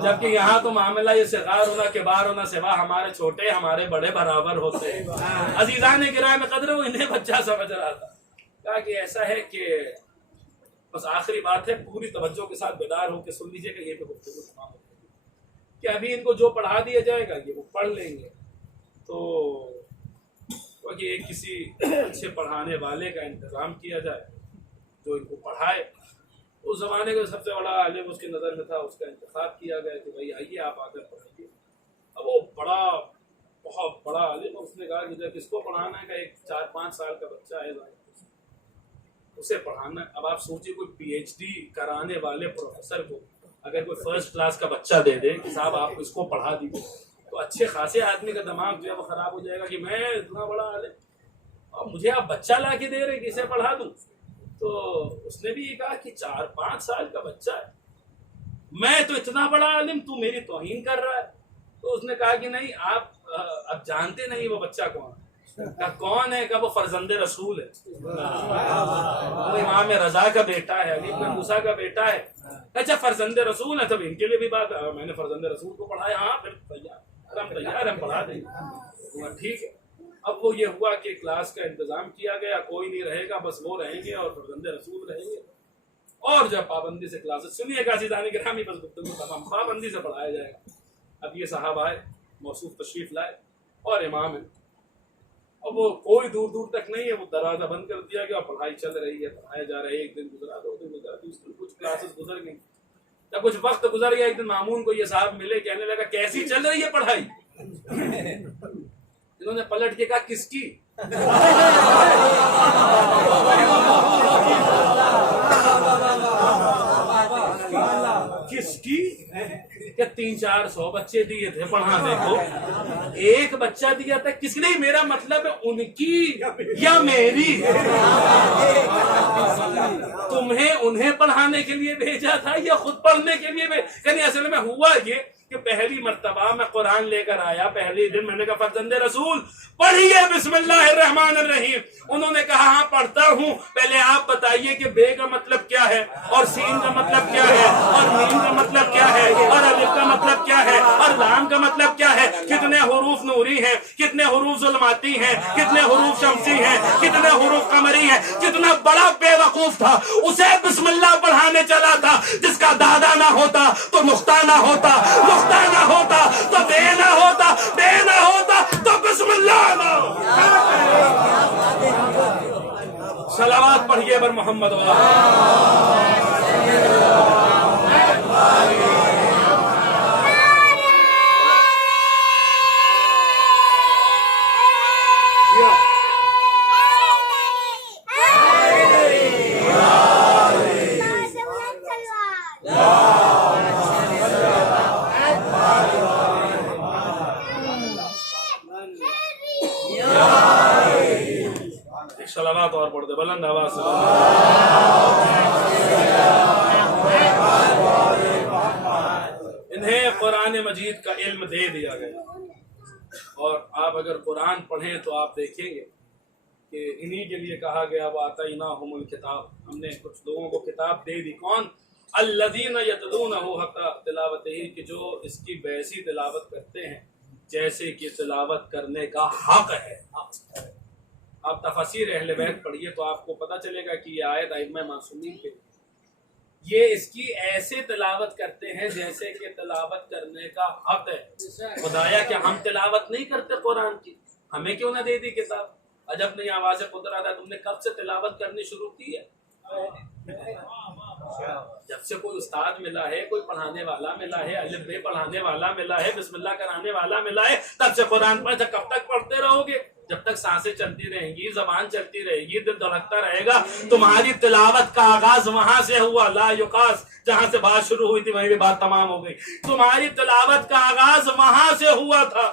جبکہ یہاں تو معاملہ یہ صغار ہونا کبار ہونا سوا ہمارے چھوٹے ہمارے بڑے برابر ہوتے ہیں. عزیزان گراہ میں قدر وہ انہیں بچہ سمجھ رہا تھا. کہا کہ ایسا ہے کہ بس آخری بات ہے، پوری توجہ کے ساتھ بیدار ہو کے سن لیجیے کہ یہ پہ گفتگو تمام ہو جائے گی کہ ابھی ان کو جو پڑھا دیا جائے گا یہ وہ پڑھ لیں گے. تو کہ کسی اچھے پڑھانے والے کا انتظام کیا جائے جو ان کو پڑھائے. اس زمانے کا سب سے بڑا عالم اس کی نظر میں تھا، اس کا انتخاب کیا گیا کہ بھائی آئیے آپ آ کر پڑھائیے. اب وہ بہت بڑا عالم، اس نے کہا کہ جب کس کو پڑھانا ہے کہ ایک 4-5 سال کا بچہ ہے اسے پڑھانا ہے. اب آپ سوچیے کوئی پی ایچ ڈی کرانے والے پروفیسر کو اگر کوئی فرسٹ کلاس کا بچہ دے دے کہ صاحب آپ اس کو پڑھا دیجیے، تو اچھے خاصے آدمی کا دماغ جو ہے وہ خراب ہو جائے گا کہ میں اتنا بڑا عالم اور مجھے آپ بچہ لا کے دے رہے کہ اسے پڑھا دوں. تو اس نے بھی یہ کہا کہ 4-5 سال کا بچہ ہے، میں تو اتنا بڑا عالم، تو میری توہین کر رہا ہے. تو اس نے کہا کہ نہیں، آپ اب جانتے نہیں وہ بچہ کون ہے. کون ہے؟ کہ وہ فرزند رسول ہے، وہ امام رضا کا بیٹا ہے، علی بن موسیٰ کا بیٹا ہے. اچھا فرزند رسول ہے، تب ان کے لیے بھی بات ہے. میں نے فرزند رسول کو پڑھایا، ہاں پھر تیار ہم پڑھا دیں گے. ٹھیک ہے. اب وہ یہ ہوا کہ کلاس کا انتظام کیا گیا، کوئی نہیں رہے گا، بس وہ رہیں گے اور فرزند رسول رہیں گے. اور جب پابندی سے کلاسز سنیے گا عزیزان گرامی، بس گفتگو تمام پابندی سے پڑھایا جائے گا. اب یہ صاحب آئے، موصوف تشریف لائے اور امام ہے. اب وہ کوئی دور دور تک نہیں ہے، وہ دروازہ بند کر دیا گیا، پڑھائی چل رہی ہے، پڑھایا جا رہا ہے. ایک دن گزرا، 2 دن گزرا، 3 دن، کچھ کلاسز گزر گئی. جب کچھ وقت گزر گیا، ایک دن مامون کو یہ صاحب ملے، کہنے لگا کیسی چل رہی ہے پڑھائی؟ انہوں نے پلٹ کے کہا کس کی؟ کس کی؟ کہ 300-400 بچے دیے تھے پڑھانے کو، ایک بچہ دیا تھا. کس نہیں، میرا مطلب ہے ان کی یا میری. تمہیں انہیں پڑھانے کے لیے بھیجا تھا یا خود پڑھنے کے لیے یعنی اصل میں ہوا یہ کہ پہلی مرتبہ میں قرآن لے کر آیا، پہلے دن میں نے کہا فرزند رسول پڑھیے بسم اللہ الرحمن الرحیم. انہوں نے کہا ہاں پڑھتا ہوں، پہلے آپ بتائیے کہ بے کا مطلب کیا ہے، اور سین کا مطلب کیا ہے، اور میم کا مطلب کیا ہے، اور الف کا مطلب کیا ہے، اور لام کا مطلب کیا ہے، کتنے حروف نوری ہیں، کتنے حروف ظلماتی ہیں، کتنے حروف شمسی ہیں، کتنے حروف قمری ہیں۔ جتنا بڑا بے وقوف تھا اسے بسم اللہ پڑھانے چلا تھا، جس کا دادا نہ ہوتا تو نقطہ نہ ہوتا، نقطہ نہ ہوتا تو بے نہ ہوتا، بے نہ ہوتا تو بسم اللہ نہ ہوتا۔ صلوات پڑھیے بر محمد صلوات اور پڑھ دے بلند آواز سے۔ انہیں قرآن مجید کا علم دے دیا گیا، اور آپ اگر قرآن پڑھیں تو آپ دیکھیں گے کہ انہی کے لیے کہا گیا وَآتَيْنَاهُمُ الْكِتَابَ، ہم نے کچھ لوگوں کو کتاب دے دی۔ کون؟ الَّذِينَ يَتْلُونَهُ حَقَّ تِلَاوَتِهِ، کہ جو اس کی ویسی تلاوت کرتے ہیں جیسے کہ تلاوت کرنے کا حق ہے۔ آپ تفاسیر اہل بیت پڑھیے تو آپ کو پتہ چلے گا کہ یہ آیت ائمہ معصومین پہ، یہ اس کی ایسے تلاوت کرتے ہیں جیسے کہ تلاوت کرنے کا حق ہے۔ خدایا کہ ہم تلاوت نہیں کرتے قرآن کی، ہمیں کیوں نہ دے دی کتاب؟ عجب نہیں آواز قدرت ہے، تم نے کب سے تلاوت کرنی شروع کی ہے؟ جب سے کوئی استاد ملا ہے، کوئی پڑھانے والا ملا ہے، الف بے پڑھانے والا ملا ہے، بسم اللہ کرانے والا ملا ہے، تب سے قرآن پڑھ۔ کب تک پڑھتے رہو گے؟ جب تک سانسیں چلتی رہیں گی، زبان چلتی رہے گی، دل دھڑکتا رہے گا۔ تمہاری تلاوت کا آغاز وہاں سے ہوا، لا یقاس، جہاں سے بات شروع ہوئی تھی وہیں بھی بات تمام ہو گئی۔ تمہاری تلاوت کا آغاز وہاں سے ہوا تھا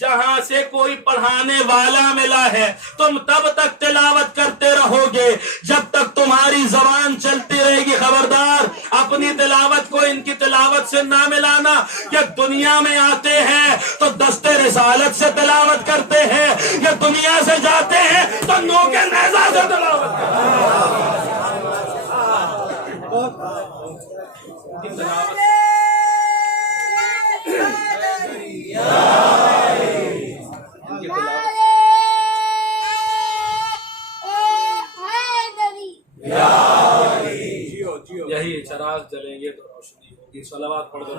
جہاں سے کوئی پڑھانے والا ملا ہے۔ تم تب تک تلاوت کرتے رہو گے جب تک تمہاری زبان چلتی رہے گی۔ خبردار اپنی تلاوت کو ان کی تلاوت سے نہ ملانا، کہ دنیا میں آتے ہیں تو دست رسالت سے تلاوت کرتے ہیں، یا دنیا سے جاتے ہیں تو نوک نیزہ سے تلاوت کرتے ہیں۔ یہی چراغ جلیں گے تو روشنی ہوگی۔ صلوات پڑھ دو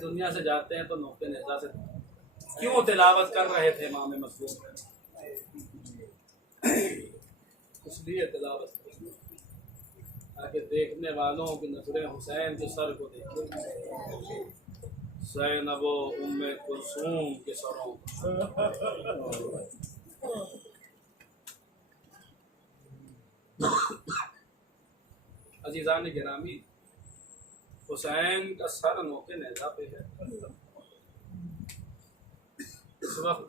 دنیا سے جاتے ہیں تو نوک نیزہ سے کیوں تلاوت کر رہے تھے امام مسعود؟ اس لیے تلاوت تاکہ دیکھنے والوں کی نظریں حسین کے سر کو دیکھیں، زینب و ام کلثوم کے سروں عزیزان گرامی، حسین کا سر نوک نیزہ پہ ہے۔ اس وقت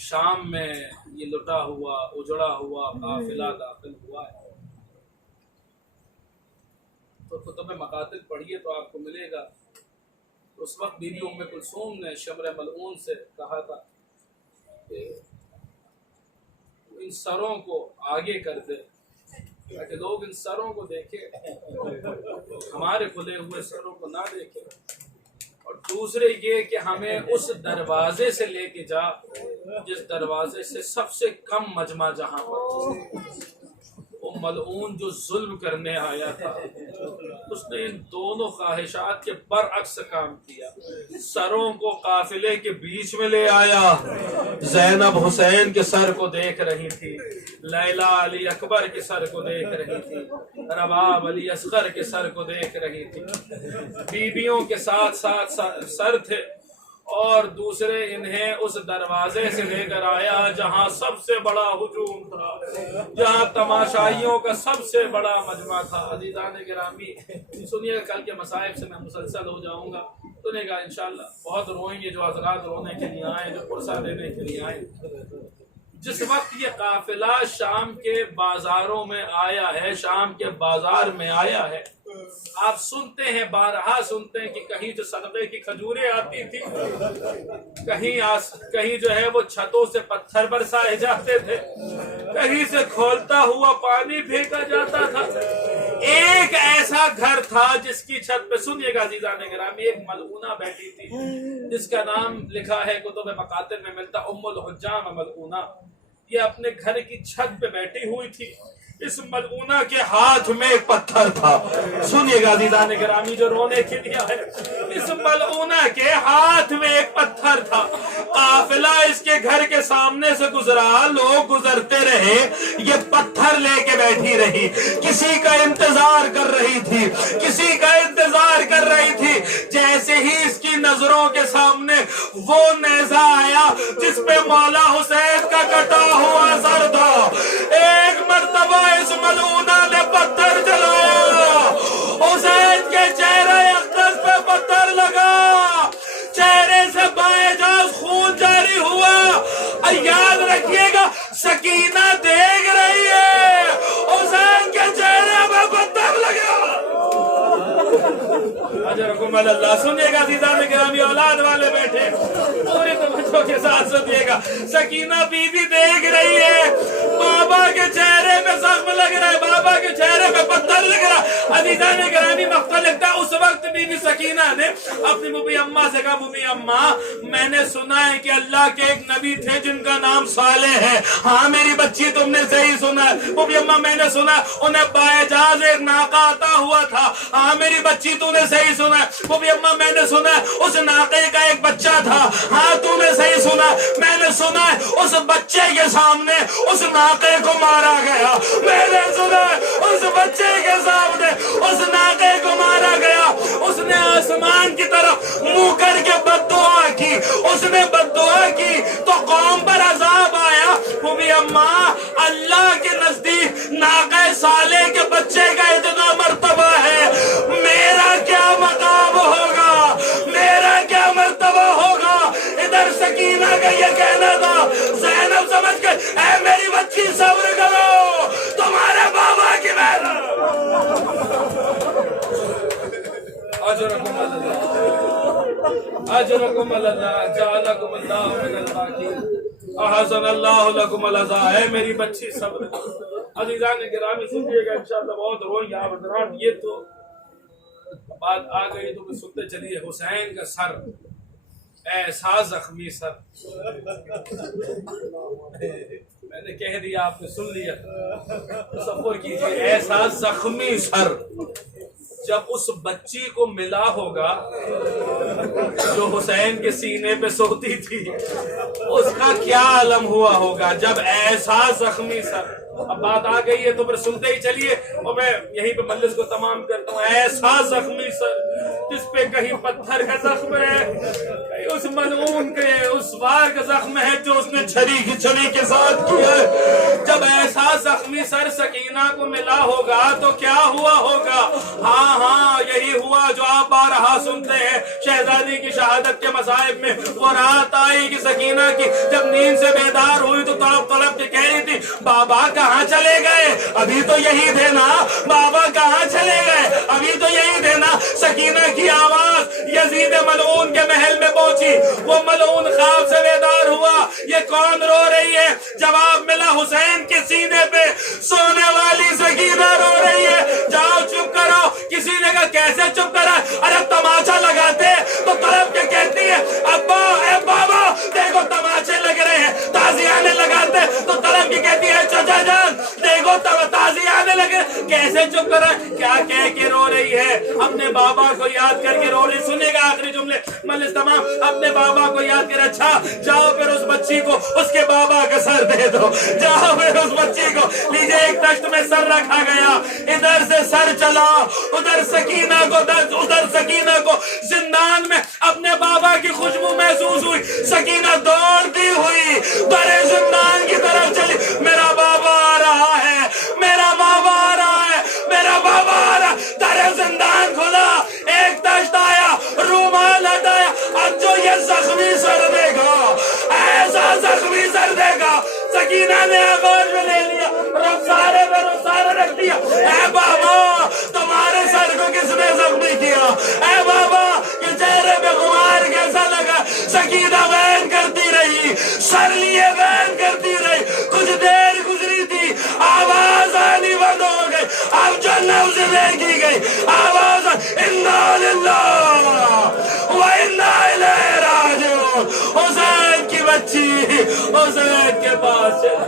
شام میں یہ لٹا ہوا اجڑا ہوا قافلہ داخل ہوا ہے، تو کتب مقاتل پڑھیے تو آپ کو ملے گا۔ اس وقت بیوی ام کلثوم نے شمر ملعون سے کہا تھا کہ ان سروں کو آگے کر دے تاکہ لوگ ان سروں کو دیکھیں، ہمارے کھلے ہوئے سروں کو نہ دیکھیں، اور دوسرے یہ کہ ہمیں اس دروازے سے لے کے جا جس دروازے سے سب سے کم مجمع جہاں پر وہ ملعون جو ظلم کرنے آیا تھا، اس نے ان دونوں خواہشات کے برعکس کام کیا۔ سروں کو قافلے کے بیچ میں لے آیا۔ زینب حسین کے سر کو دیکھ رہی تھی، لیلا علی اکبر کے سر کو دیکھ رہی تھی، رباب علی اصغر کے سر کو دیکھ رہی تھی۔ بیویوں کے ساتھ ساتھ سر تھے، اور دوسرے انہیں اس دروازے سے لے کر آیا جہاں سب سے بڑا ہجوم تھا، جہاں تماشائیوں کا سب سے بڑا مجمع تھا۔ عزیزان گرامی سنیے، کل کے مصائب سے میں مسلسل ہو جاؤں گا، سنیے گا انشاءاللہ۔ بہت روئیں گے جو حضرات رونے کے لیے آئے، جو پرسہ دینے کے لیے آئے۔ جس وقت یہ قافلہ شام کے بازاروں میں آیا ہے، شام کے بازار میں آیا ہے، آپ سنتے ہیں، بارہا سنتے ہیں کہ کہیں جو صدقے کی کھجوریں آتی تھی، کہیں جو ہے وہ چھتوں سے پتھر برسائے جاتے تھے، کہیں سے کھولتا ہوا پانی پھینکا جاتا تھا۔ ایک ایسا گھر تھا جس کی چھت پہ، سنیے گا عزیزان گرامی، ایک ملعونہ بیٹھی تھی جس کا نام لکھا ہے کتب مقاتل میں ملتا، ام الحجام ملعونہ۔ یہ اپنے گھر کی چھت پہ بیٹھی ہوئی تھی، اس ملعونہ کے ہاتھ میں ایک پتھر تھا۔ سنیے گا عزیزان گرامی جو رونے کے لیے ہے، اس ملعونہ کے ہاتھ میں ایک پتھر تھا۔ قافلہ اس کے گھر کے سامنے سے گزرا، لوگ گزرتے رہے، یہ پتھر لے کے بیٹھی رہی، کسی کا انتظار کر رہی تھی، کسی کا انتظار کر رہی تھی۔ جیسے ہی اس کی نظروں کے سامنے وہ نیزہ آیا جس پہ مولا حسین کا کٹا ہوا سر تھا، ایک مرتبہ اس ملعونہ نے پتھر چلایا، حسین کے چہرے اقدس پہ پتھر لگا، چہرے سے باعجاز خون جاری ہوا۔ یاد رکھیے گا، سکینہ دیکھ رہی ہے، حسین کے چہرے پہ پتھر لگا۔ اجرکم اللہ۔ سنیے گا عزیزان گرامی، اولاد والے بیٹھے پوری توجہ کے ساتھ سنیے گا، سکینہ بی بی دیکھ رہی ہے، بابا کے چہرے پہ زخم لگ رہا ہے، بابا کے چہرے پہ پتھر لگ رہا ہے۔ عزیزان گرامی، مقتل لگتا ہے، اس وقت بی بی سکینہ نے اپنی بوبی اماں سے کہا، بوبی اماں میں نے سنا ہے کہ اللہ کے ایک نبی تھے جن کا نام صالح ہے۔ ہاں میری بچی، تم نے صحیح سنا ہے۔ بوبی اماں میں نے سنا انہیں باعجاز ایک ناقہ عطا ہوا تھا۔ ہاں میری بچی، تو نے صحیح سنا ہے۔ بوبی اماں میں نے سنا ہے اس ناقے کا ایک بچہ تھا۔ ہاں تو نے صحیح سنا ہے، میں نے سنا ہے اس بچے کے سامنے اس ناقے کو مارا گیا، میں نے سنا ہے اس بچے کے سامنے اس ناقے کو مارا گیا۔ اس نے آسمان کی طرف منہ کر کے بد دعا کی، اس نے بد دعا کی تو قوم پر عذاب آیا۔ بوبی اماں، اللہ کے نزدیک ناقے صالح کے بچے کا اتنا مرتبہ ہے، میرا کیا مقام ہوگا، میرا کیا مرتبہ ہوگا۔ ادھر سکینہ کا یہ کہنا تھا، زینب سمجھ کے، اے میری بچی صبر کرو، تمہارے بابا کی محنت۔ اجرکم اللہ، اجرکم اللہ، جعلکم اللہ من الباقین، احسن اللہ لکم الجزاء۔ اے میری بچی صبر کرو۔ عزیزان گرامی سنیے گا، انشاءاللہ بہت روئیں آپ حضرات۔ یہ تو بات آ گئی تو سنتے چلیے، حسین کا سر، ایسا زخمی سر، میں نے کہہ دیا آپ نے سن لیا، تصور کیجیے، ایسا زخمی سر جب اس بچی کو ملا ہوگا جو حسین کے سینے پہ سوتی تھی، اس کا کیا عالم ہوا ہوگا جب ایسا زخمی سر۔ اب بات آ گئی ہے تو پھر سنتے ہی چلیے، اور میں یہیں پہ مجلس کو تمام کرتا ہوں۔ ایسا زخمی سر جس پہ کہیں پتھر کا زخم ہے، کہیں اس ملعون کے اس وار کا زخم ہے جو اس نے چھری کی چھری کے ساتھ کیا ہے۔ جب ایسا زخمی سر سکینہ کو ملا ہوگا تو کیا ہوا ہوگا؟ ہاں ہاں یہی ہوا جو آپ بارہا سنتے ہیں شہزادی کی شہادت کے مصائب میں۔ وہ رات آئی کہ سکینہ کی جب نیند سے بیدار ہوئی تو تڑپ تڑپ کے کہہ رہی تھی، بابا کہاں چلے گئے؟ ابھی تو یہی تھے نا، بابا کہاں چلے گئے؟ ابھی تو یہی تھے نا۔ سکینہ کی آواز یزید ملعون کے محل میں پہنچی، وہ ملعون خواب سے بیدار ہوا، یہ کون رو رہی ہے؟ جواب ملا، حسین کے سینے پہ سونے والی سکینہ رو رہی ہے۔ جاؤ چپ کرو۔ کسی نے کہا کیسے چپ کرا؟ ارے تماشا لگاتے تو طرف کے کہتی ہے، ابا اے بابا دیکھو تماشے لگ رہے ہیں، تازیانے لگاتے تو طرف کی کہتی ہے، چچا جان دیکھو تازیانے لگے، کیسے چپ کرا؟ کیا کہہ کے رو رہی ہے؟ اپنے بابا کو یاد کر کے رو رہی۔ سنے گا آخری جملے مجلس تمام، اپنے بابا کو یاد کر۔ اچھا جاؤ پھر اس بچی کو اس کے بابا کا سر دے دو، جاؤ پھر اس بچی کو لیجیے۔ ایک تخت میں سر رکھا گیا، ادھر سے سر چلا، ادھر سکینہ کو زندان میں اپنے بابا کی خوشبو محسوس ہوئی۔ سکینہ دوڑتی ہوئی بڑے زندان کی طرف چلی، میرا بابا آ رہا ہے، میرا بابا آ رہا ہے، میرا بابا آ رہا ہے۔ در زندان کھلا، ایک تشت آیا، رومال ہٹایا، اب جو یہ زخمی سر دے گا، ایسا زخمی سر دے گا، سکینہ نے آغاز میں لے لیا، رخسارے میں رخسارے رکھ دیا. اے بابا تمہارے سر کو کس نے زخمی کیا؟ اے بابا یہ چہرے پہ خمار کیسا لگا؟ سکینہ وین کرتی رہی، سر لیے وین کرتی رہی. کچھ دیر گزری تھی، آواز آنی بند ہو گئی. اب جو نبض دیکھی گئی، آواز انا للہ و انا الیہ راجعون. حسین کی بچی حسین کے پاس یا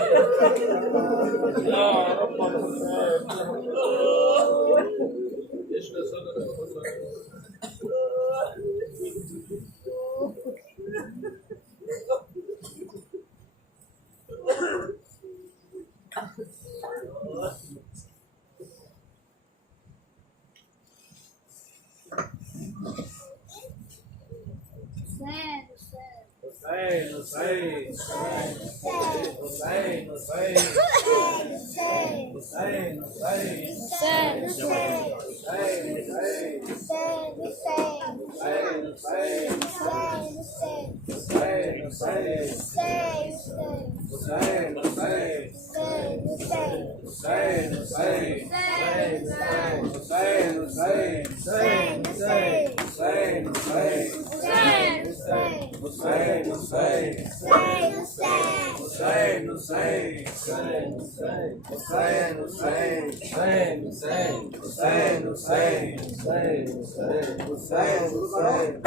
رب